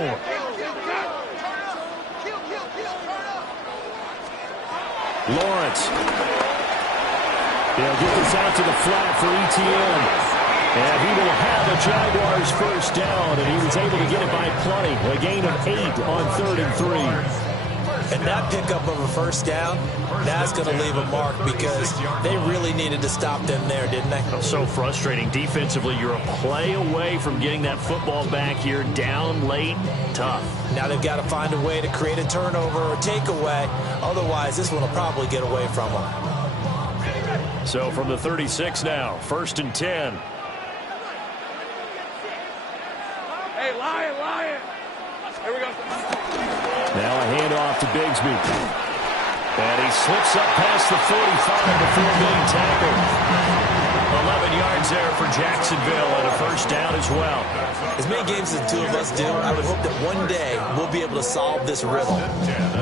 Lawrence. They'll get this out to the flat for ETN. And he will have the Jaguars first down, and he was able to get it by plenty. A gain of 8 on 3rd and 3. And that pickup of a first down, that's going to leave a mark because they really needed to stop them there, didn't they? So frustrating. Defensively, you're a play away from getting that football back here down late. Tough. Now they've got to find a way to create a turnover or takeaway. Otherwise, this one will probably get away from them. So from the 36 now, 1st and 10. Hey, Lion. Here we go. Now a handoff to Bigsby. And he slips up past the 45 before being tackled. 11 yards there for Jacksonville and a first down as well. As many games as the two of us do, I would hope that one day we'll be able to solve this riddle.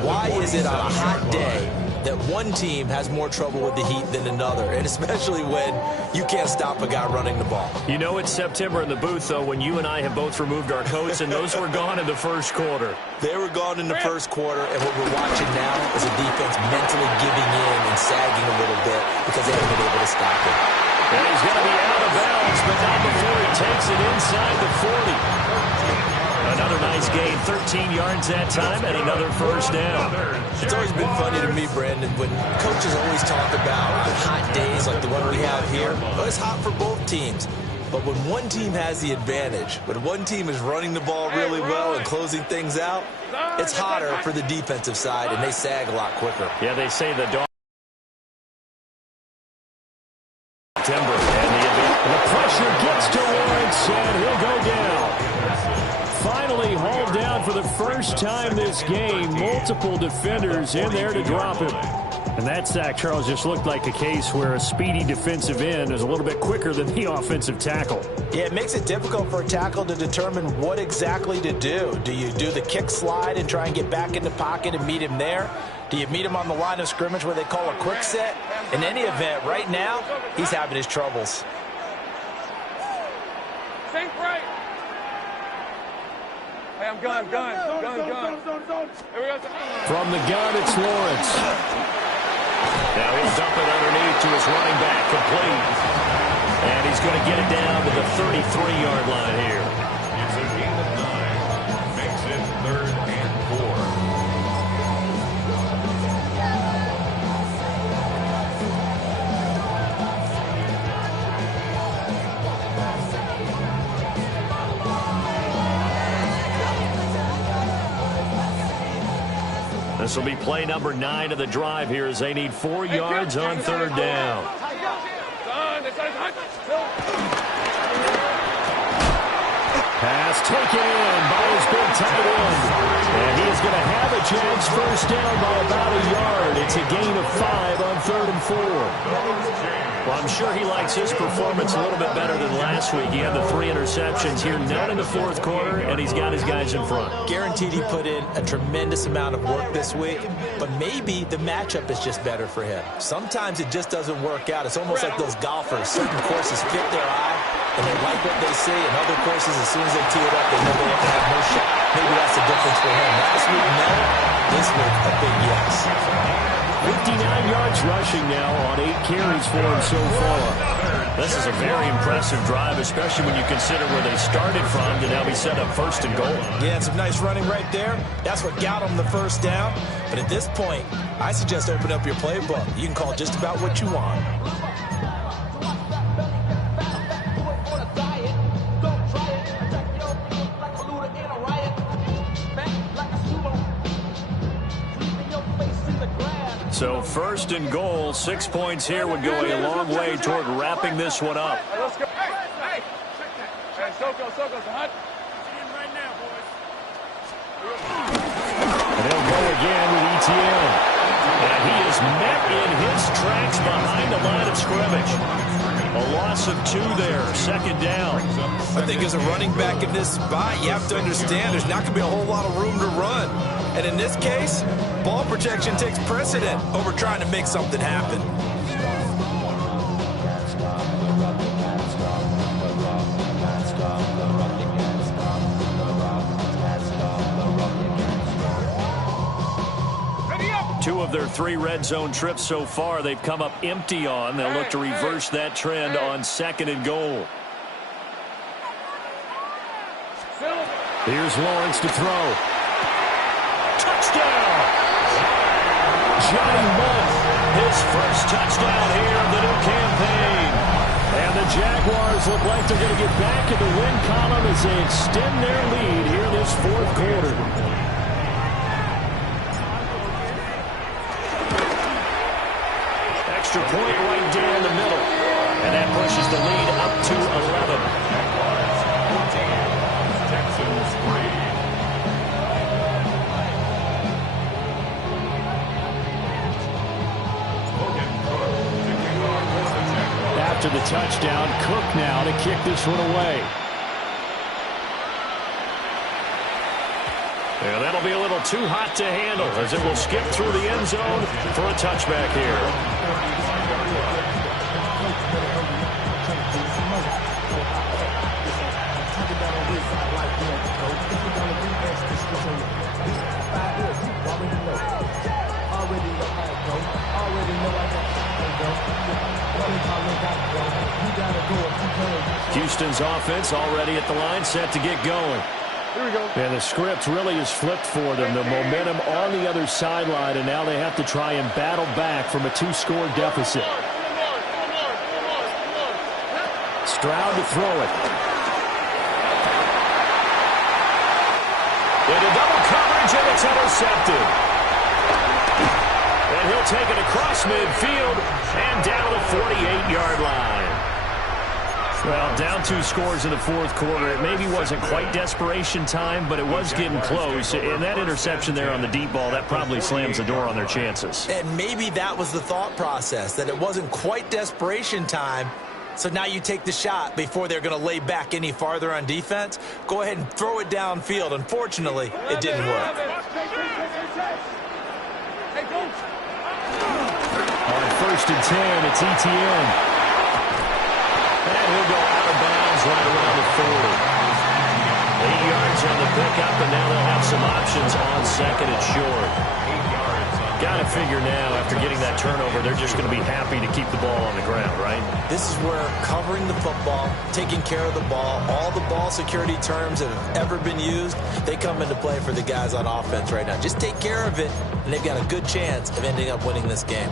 Why is it on a hot day that one team has more trouble with the heat than another, and especially when you can't stop a guy running the ball? You know it's September in the booth, though, when you and I have both removed our coats, and those were gone in the first quarter. They were gone in the first quarter, and what we're watching now is a defense mentally giving in and sagging a little bit because they haven't been able to stop it. And he's going to be out of bounds, but not before he takes it inside the 40. Another nice gain, 13 yards that time, and another first down. It's always been funny to me, Brandon, when coaches always talk about on hot days like the one we have here. Well, it's hot for both teams. But when one team has the advantage, when one team is running the ball really well and closing things out, it's hotter for the defensive side, and they sag a lot quicker. Yeah, they say the dog. September, and the pressure gets to Lawrence, and he'll go down. Finally hauled down for the first time this game. Multiple defenders in there to drop him. And that sack, Charles, just looked like a case where a speedy defensive end is a little bit quicker than the offensive tackle. Yeah, it makes it difficult for a tackle to determine what exactly to do. Do you do the kick slide and try and get back in the pocket and meet him there? Do you meet him on the line of scrimmage where they call a quick set? In any event, right now, he's having his troubles. Think right. Hey, I'm gun. Here we go. From the gun, it's Lawrence. Now he'll dump it underneath to his running back, complete. And he's going to get it down to the 33-yard line here. It's a gain of 9. Makes it 3rd and 4. This will be play number 9 of the drive here as they need 4 yards on 3rd down. Pass taken in by his big tight end. And he is going to have a Jags first down by about a yard. It's a gain of 5 on 3rd and 4. Well, I'm sure he likes his performance a little bit better than last week. He had the 3 interceptions here, none in the 4th quarter, and he's got his guys in front. Guaranteed he put in a tremendous amount of work this week, but maybe the matchup is just better for him. Sometimes it just doesn't work out. It's almost like those golfers. Certain courses fit their eye, and they like what they see, and other courses, as soon as they tee it up, they know they have no shot. Maybe that's the difference for him. Last week, no. This week, a big yes. 59 yards rushing now on 8 carries for him so far. This is a very impressive drive, especially when you consider where they started from to now be set up 1st and goal. Yeah, and some nice running right there. That's what got them the first down. But at this point, I suggest open up your playbook. You can call just about what you want. So 1st and goal, 6 points here would go a long way toward wrapping this one up. Let's go. Hey, Soko, hot. Right now, boys. And they'll go again with ETN. And he is met in his tracks behind the line of scrimmage. A loss of 2 there, 2nd down. I think as a running back in this spot, you have to understand there's not going to be a whole lot of room to run. And in this case, ball protection takes precedent over trying to make something happen. Two of their 3 red zone trips so far, they've come up empty on. They'll look to reverse that trend on 2nd and goal. Here's Lawrence to throw. Touchdown! Johnny Munt, his first touchdown here of the new campaign. And the Jaguars look like they're going to get back in the win column as they extend their lead here in this 4th quarter. Extra point right down the middle. And that pushes the lead up to 11. After the touchdown, Cook now to kick this one away. And that'll be a little too hot to handle as it will skip through the end zone for a touchback here. Houston's offense already at the line, set to get going. Here we go. And the script really is flipped for them. The momentum on the other sideline, and now they have to try and battle back from a 2-score deficit. Stroud to throw it. Into double coverage, and it's intercepted. And he'll take it across midfield and down the 48-yard line. Well, down 2 scores in the 4th quarter. It maybe wasn't quite desperation time, but it was getting close. And that interception there on the deep ball, that probably slams the door on their chances. And maybe that was the thought process, that it wasn't quite desperation time. So now you take the shot before they're going to lay back any farther on defense. Go ahead and throw it downfield. Unfortunately, it didn't work. On 1st and 10, it's ETN. And he'll go out of bounds right around the 40. 8 yards on the pickup, and now they'll have some options on 2nd and short. Got to figure now, after getting that turnover, they're just going to be happy to keep the ball on the ground, right? This is where covering the football, taking care of the ball, all the ball security terms that have ever been used, they come into play for the guys on offense right now. Just take care of it, and they've got a good chance of ending up winning this game.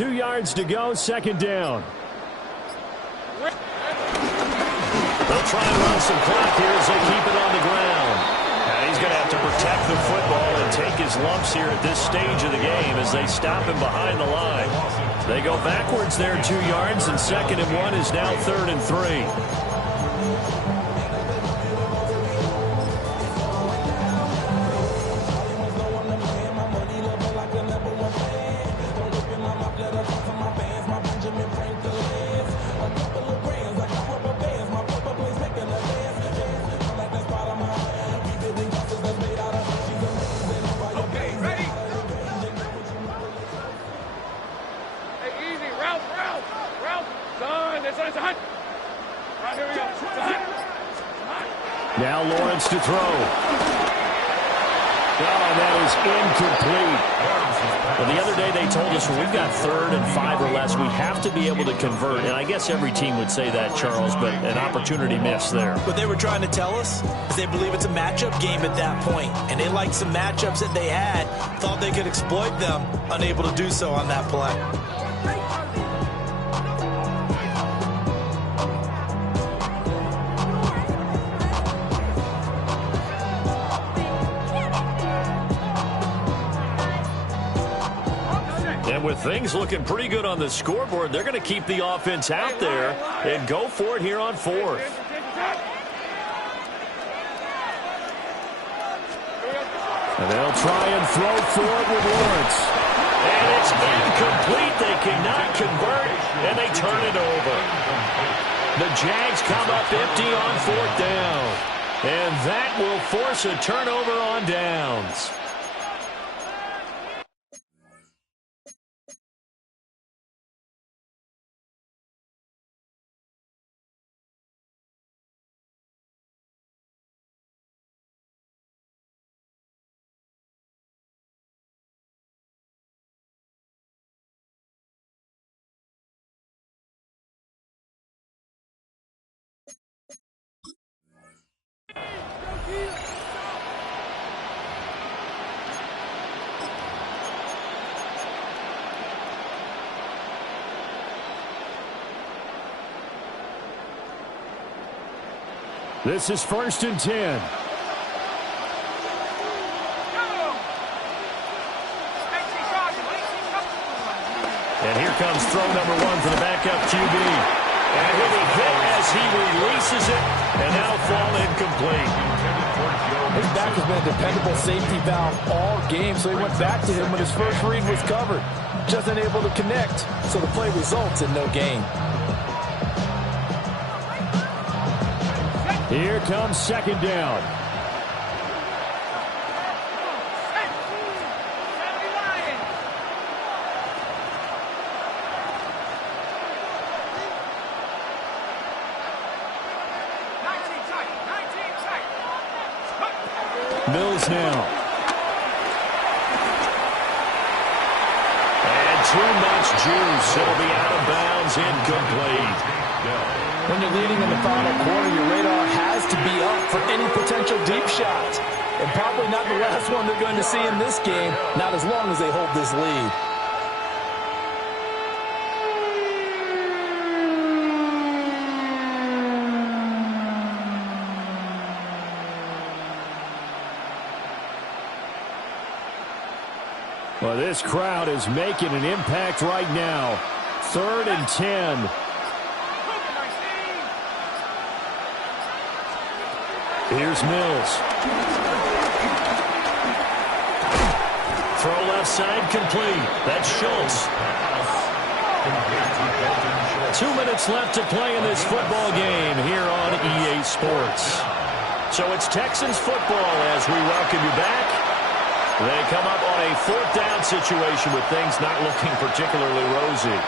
2 yards to go, second down. They'll try and run some clock here as they keep it on the ground. Now he's going to have to protect the football and take his lumps here at this stage of the game as they stop him behind the line. They go backwards there 2 yards, and 2nd and 1 is now 3rd and 3. Now Lawrence to throw. Oh, that is incomplete. Well, the other day they told us when we've got 3rd and 5 or less, we have to be able to convert. And I guess every team would say that, Charles, but an opportunity missed there. What they were trying to tell us is they believe it's a matchup game at that point. And they liked some matchups that they had, thought they could exploit them, unable to do so on that play. And with things looking pretty good on the scoreboard, they're going to keep the offense out there and go for it here on 4th. And they'll try and throw for it with Lawrence. And it's incomplete. They cannot convert, and they turn it over. The Jags come up empty on 4th down. And that will force a turnover on downs. This is 1st and 10. And here comes throw number 1 for the backup QB. And he'll be hit as he releases it, and that'll fall incomplete. His back has been a dependable safety valve all game, so he went back to him when his first read was covered. Just unable to connect, so the play results in no gain. Here comes 2nd down. Mills now. And too much juice. It'll be out of bounds, incomplete. When you're leading in the final quarter, your radar has to be up for any potential deep shots. And probably not the last one they're going to see in this game, not as long as they hold this lead. Well, this crowd is making an impact right now. 3rd and 10. Here's Mills. Throw left side complete. That's Schultz. 2 minutes left to play in this football game here on EA Sports. So it's Texans football as we welcome you back. They come up on a 4th down situation with things not looking particularly rosy.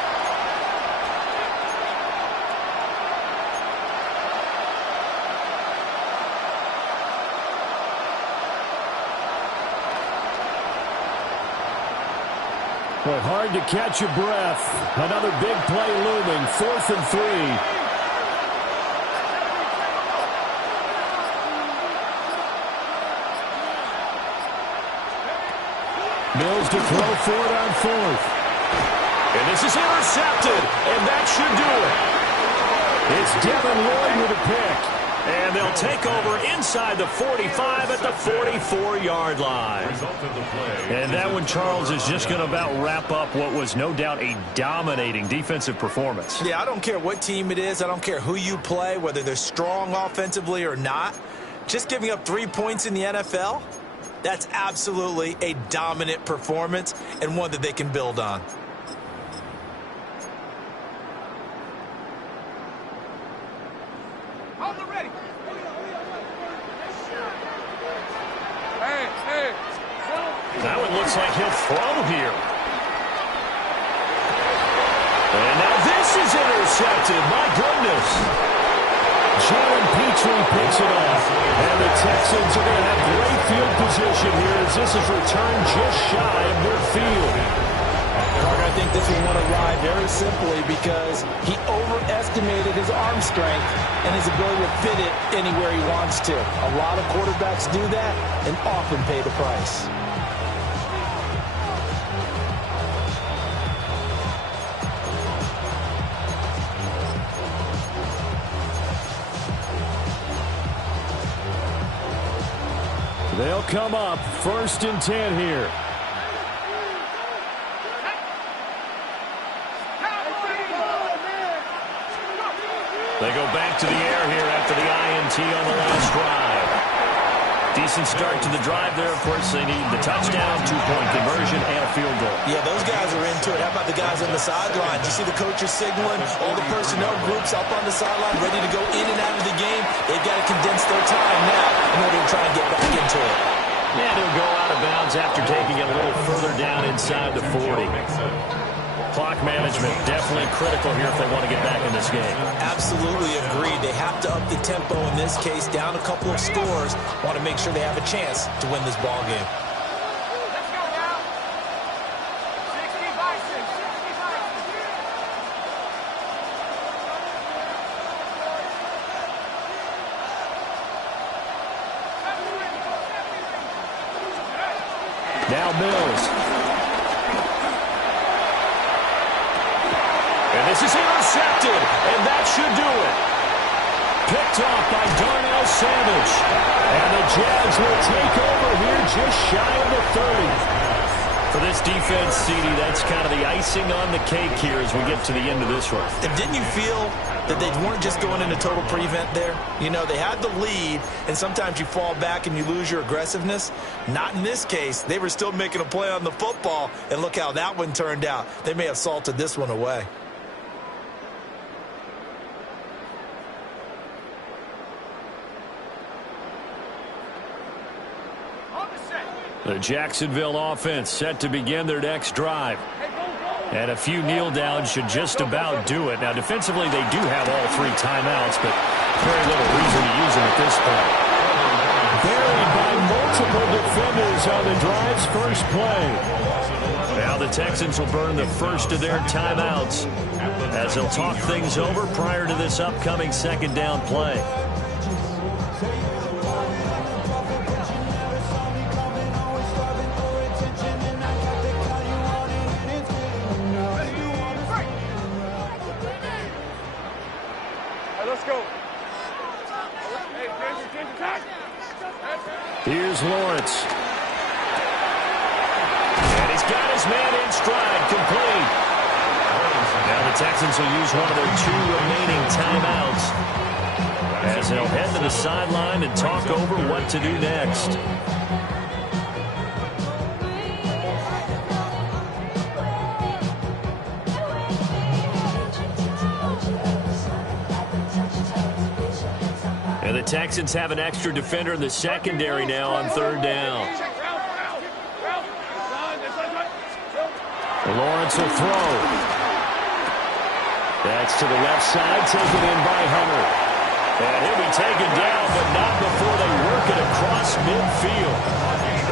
Well, hard to catch your breath. Another big play looming. 4th and 3. Mills to throw for it on 4th. And this is intercepted, and that should do it. It's Devin Lloyd with a pick. And they'll take over inside the 45 at the 44-yard line. And that one, Charles, is just going to about wrap up what was no doubt a dominating defensive performance. Yeah, I don't care what team it is. I don't care who you play, whether they're strong offensively or not. Just giving up 3 points in the NFL, that's absolutely a dominant performance and one that they can build on. Now it looks like he'll throw here. And now this is intercepted. My goodness. Jalen Petrie picks it off. And the Texans are going to have great field position here as this is returned just shy of midfield. Carter, I think this is one to ride very simply because he overestimated his arm strength and his ability to fit it anywhere he wants to. A lot of quarterbacks do that and often pay the price. They'll come up 1st and 10 here. They go back to the air here after the INT on the last drive. Decent start to the drive there. Of course, they need the touchdown, 2-point conversion, and a field goal. Yeah, those guys are into it. How about the guys on the sideline? You see the coaches signaling, all the personnel groups up on the sideline, ready to go in and out of the game. They've got to condense their time now in order to try and get back into it. And he'll go out of bounds after taking it a little further down inside the 40. Clock management definitely critical here if they want to get back in this game. Absolutely agreed. They have to up the tempo in this case, down a couple of scores. Want to make sure they have a chance to win this ball game. Let's go now. 65-6. Now Mills. And this is intercepted, and that should do it. Picked off by Darnell Savage. And the Jags will take over here just shy of the 30. For this defense, CD, that's kind of the icing on the cake here as we get to the end of this one. And didn't you feel that they weren't just going into total prevent there? You know, they had the lead, and sometimes you fall back and you lose your aggressiveness. Not in this case. They were still making a play on the football, and look how that one turned out. They may have salted this one away. The Jacksonville offense set to begin their next drive. And a few kneel downs should just about do it. Now, defensively, they do have all 3 timeouts, but very little reason to use them at this point. Buried by multiple defenders on the drive's first play. Now the Texans will burn the first of their timeouts as they'll talk things over prior to this upcoming 2nd down play. Here's Lawrence. And he's got his man in stride, complete. Now the Texans will use one of their 2 remaining timeouts as they'll head to the sideline and talk over what to do next. And the Texans have an extra defender in the secondary now on 3rd down. Lawrence will throw. That's to the left side, taken in by Hunter. And he'll be taken down, but not before they work it across midfield.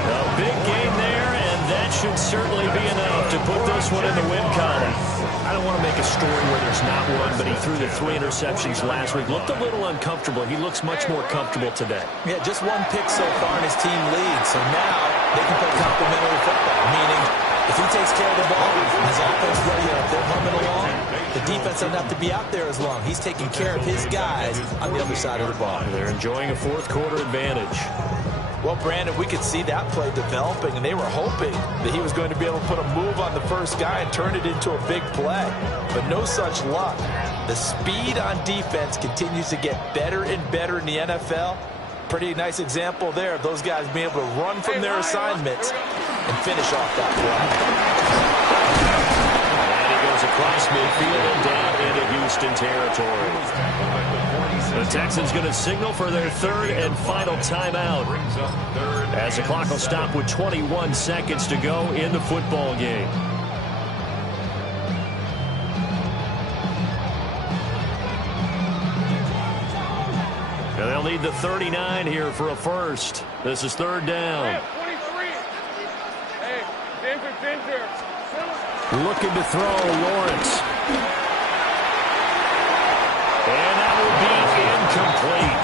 A big game there, and that should certainly be enough to put this one in the win column. I don't want to make a story where there's not one, but he threw the 3 interceptions last week. Looked a little uncomfortable. He looks much more comfortable today. Yeah, just 1 pick so far and his team leads. So now they can play complementary football, meaning if he takes care of the ball, his offense ready, if they're humming along, the defense doesn't have to be out there as long. He's taking care of his guys on the other side of the ball. They're enjoying a fourth-quarter advantage. Well, Brandon, we could see that play developing, and they were hoping that he was going to be able to put a move on the first guy and turn it into a big play. But no such luck. The speed on defense continues to get better and better in the NFL. Pretty nice example there of those guys being able to run from their assignments and finish off that play. And he goes across midfield and down into Houston territory. The Texans going to signal for their 3rd and final timeout as the clock will stop with 21 seconds to go in the football game. And they'll need the 39 here for a first. This is 3rd down. Hey, Ginger. Looking to throw, Lawrence. And that will be incomplete.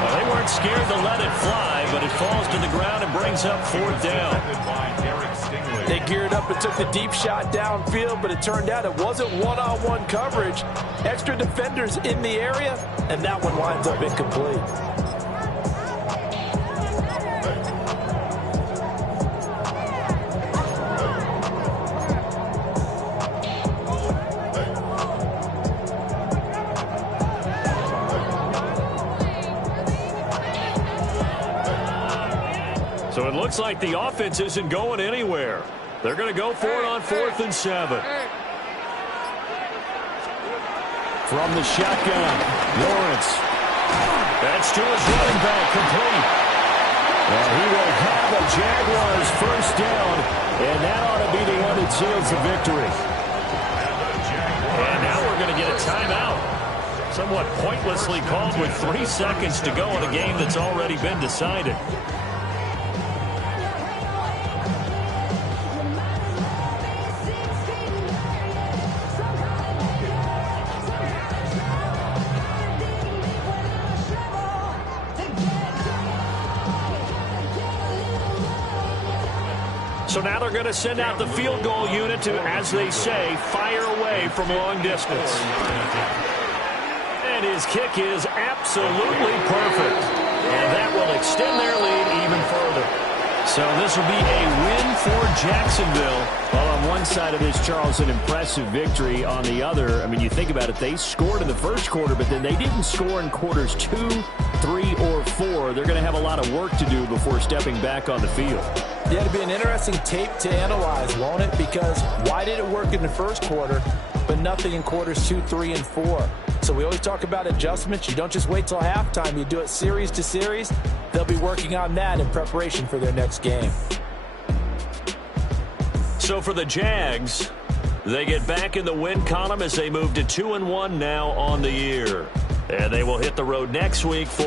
Well, they weren't scared to let it fly, but it falls to the ground and brings up 4th down. They geared up and took the deep shot downfield, but it turned out it wasn't one-on-one coverage. Extra defenders in the area, and that one winds up incomplete. So it looks like the offense isn't going anywhere. They're going to go for it on 4th and 7. From the shotgun, Lawrence. That's to his running back, complete. And he will have a Jaguars first down, and that ought to be the end that seals the victory. And now we're going to get a timeout. Somewhat pointlessly called with 3 seconds to go in a game that's already been decided. So now they're going to send out the field goal unit to, as they say, fire away from long distance. And his kick is absolutely perfect. And that will extend their lead even further. So this will be a win for Jacksonville. Well, on one side of this, Charles, an impressive victory. On the other, I mean, you think about it, they scored in the first quarter, but then they didn't score in quarters 2, 3, or 4. They're going to have a lot of work to do before stepping back on the field. Yeah, it'll be an interesting tape to analyze, won't it? Because why did it work in the first quarter, but nothing in quarters 2, 3, and 4? So we always talk about adjustments. You don't just wait till halftime. You do it series to series. They'll be working on that in preparation for their next game. So for the Jags, they get back in the win column as they move to 2-1 now on the year. And they will hit the road next week for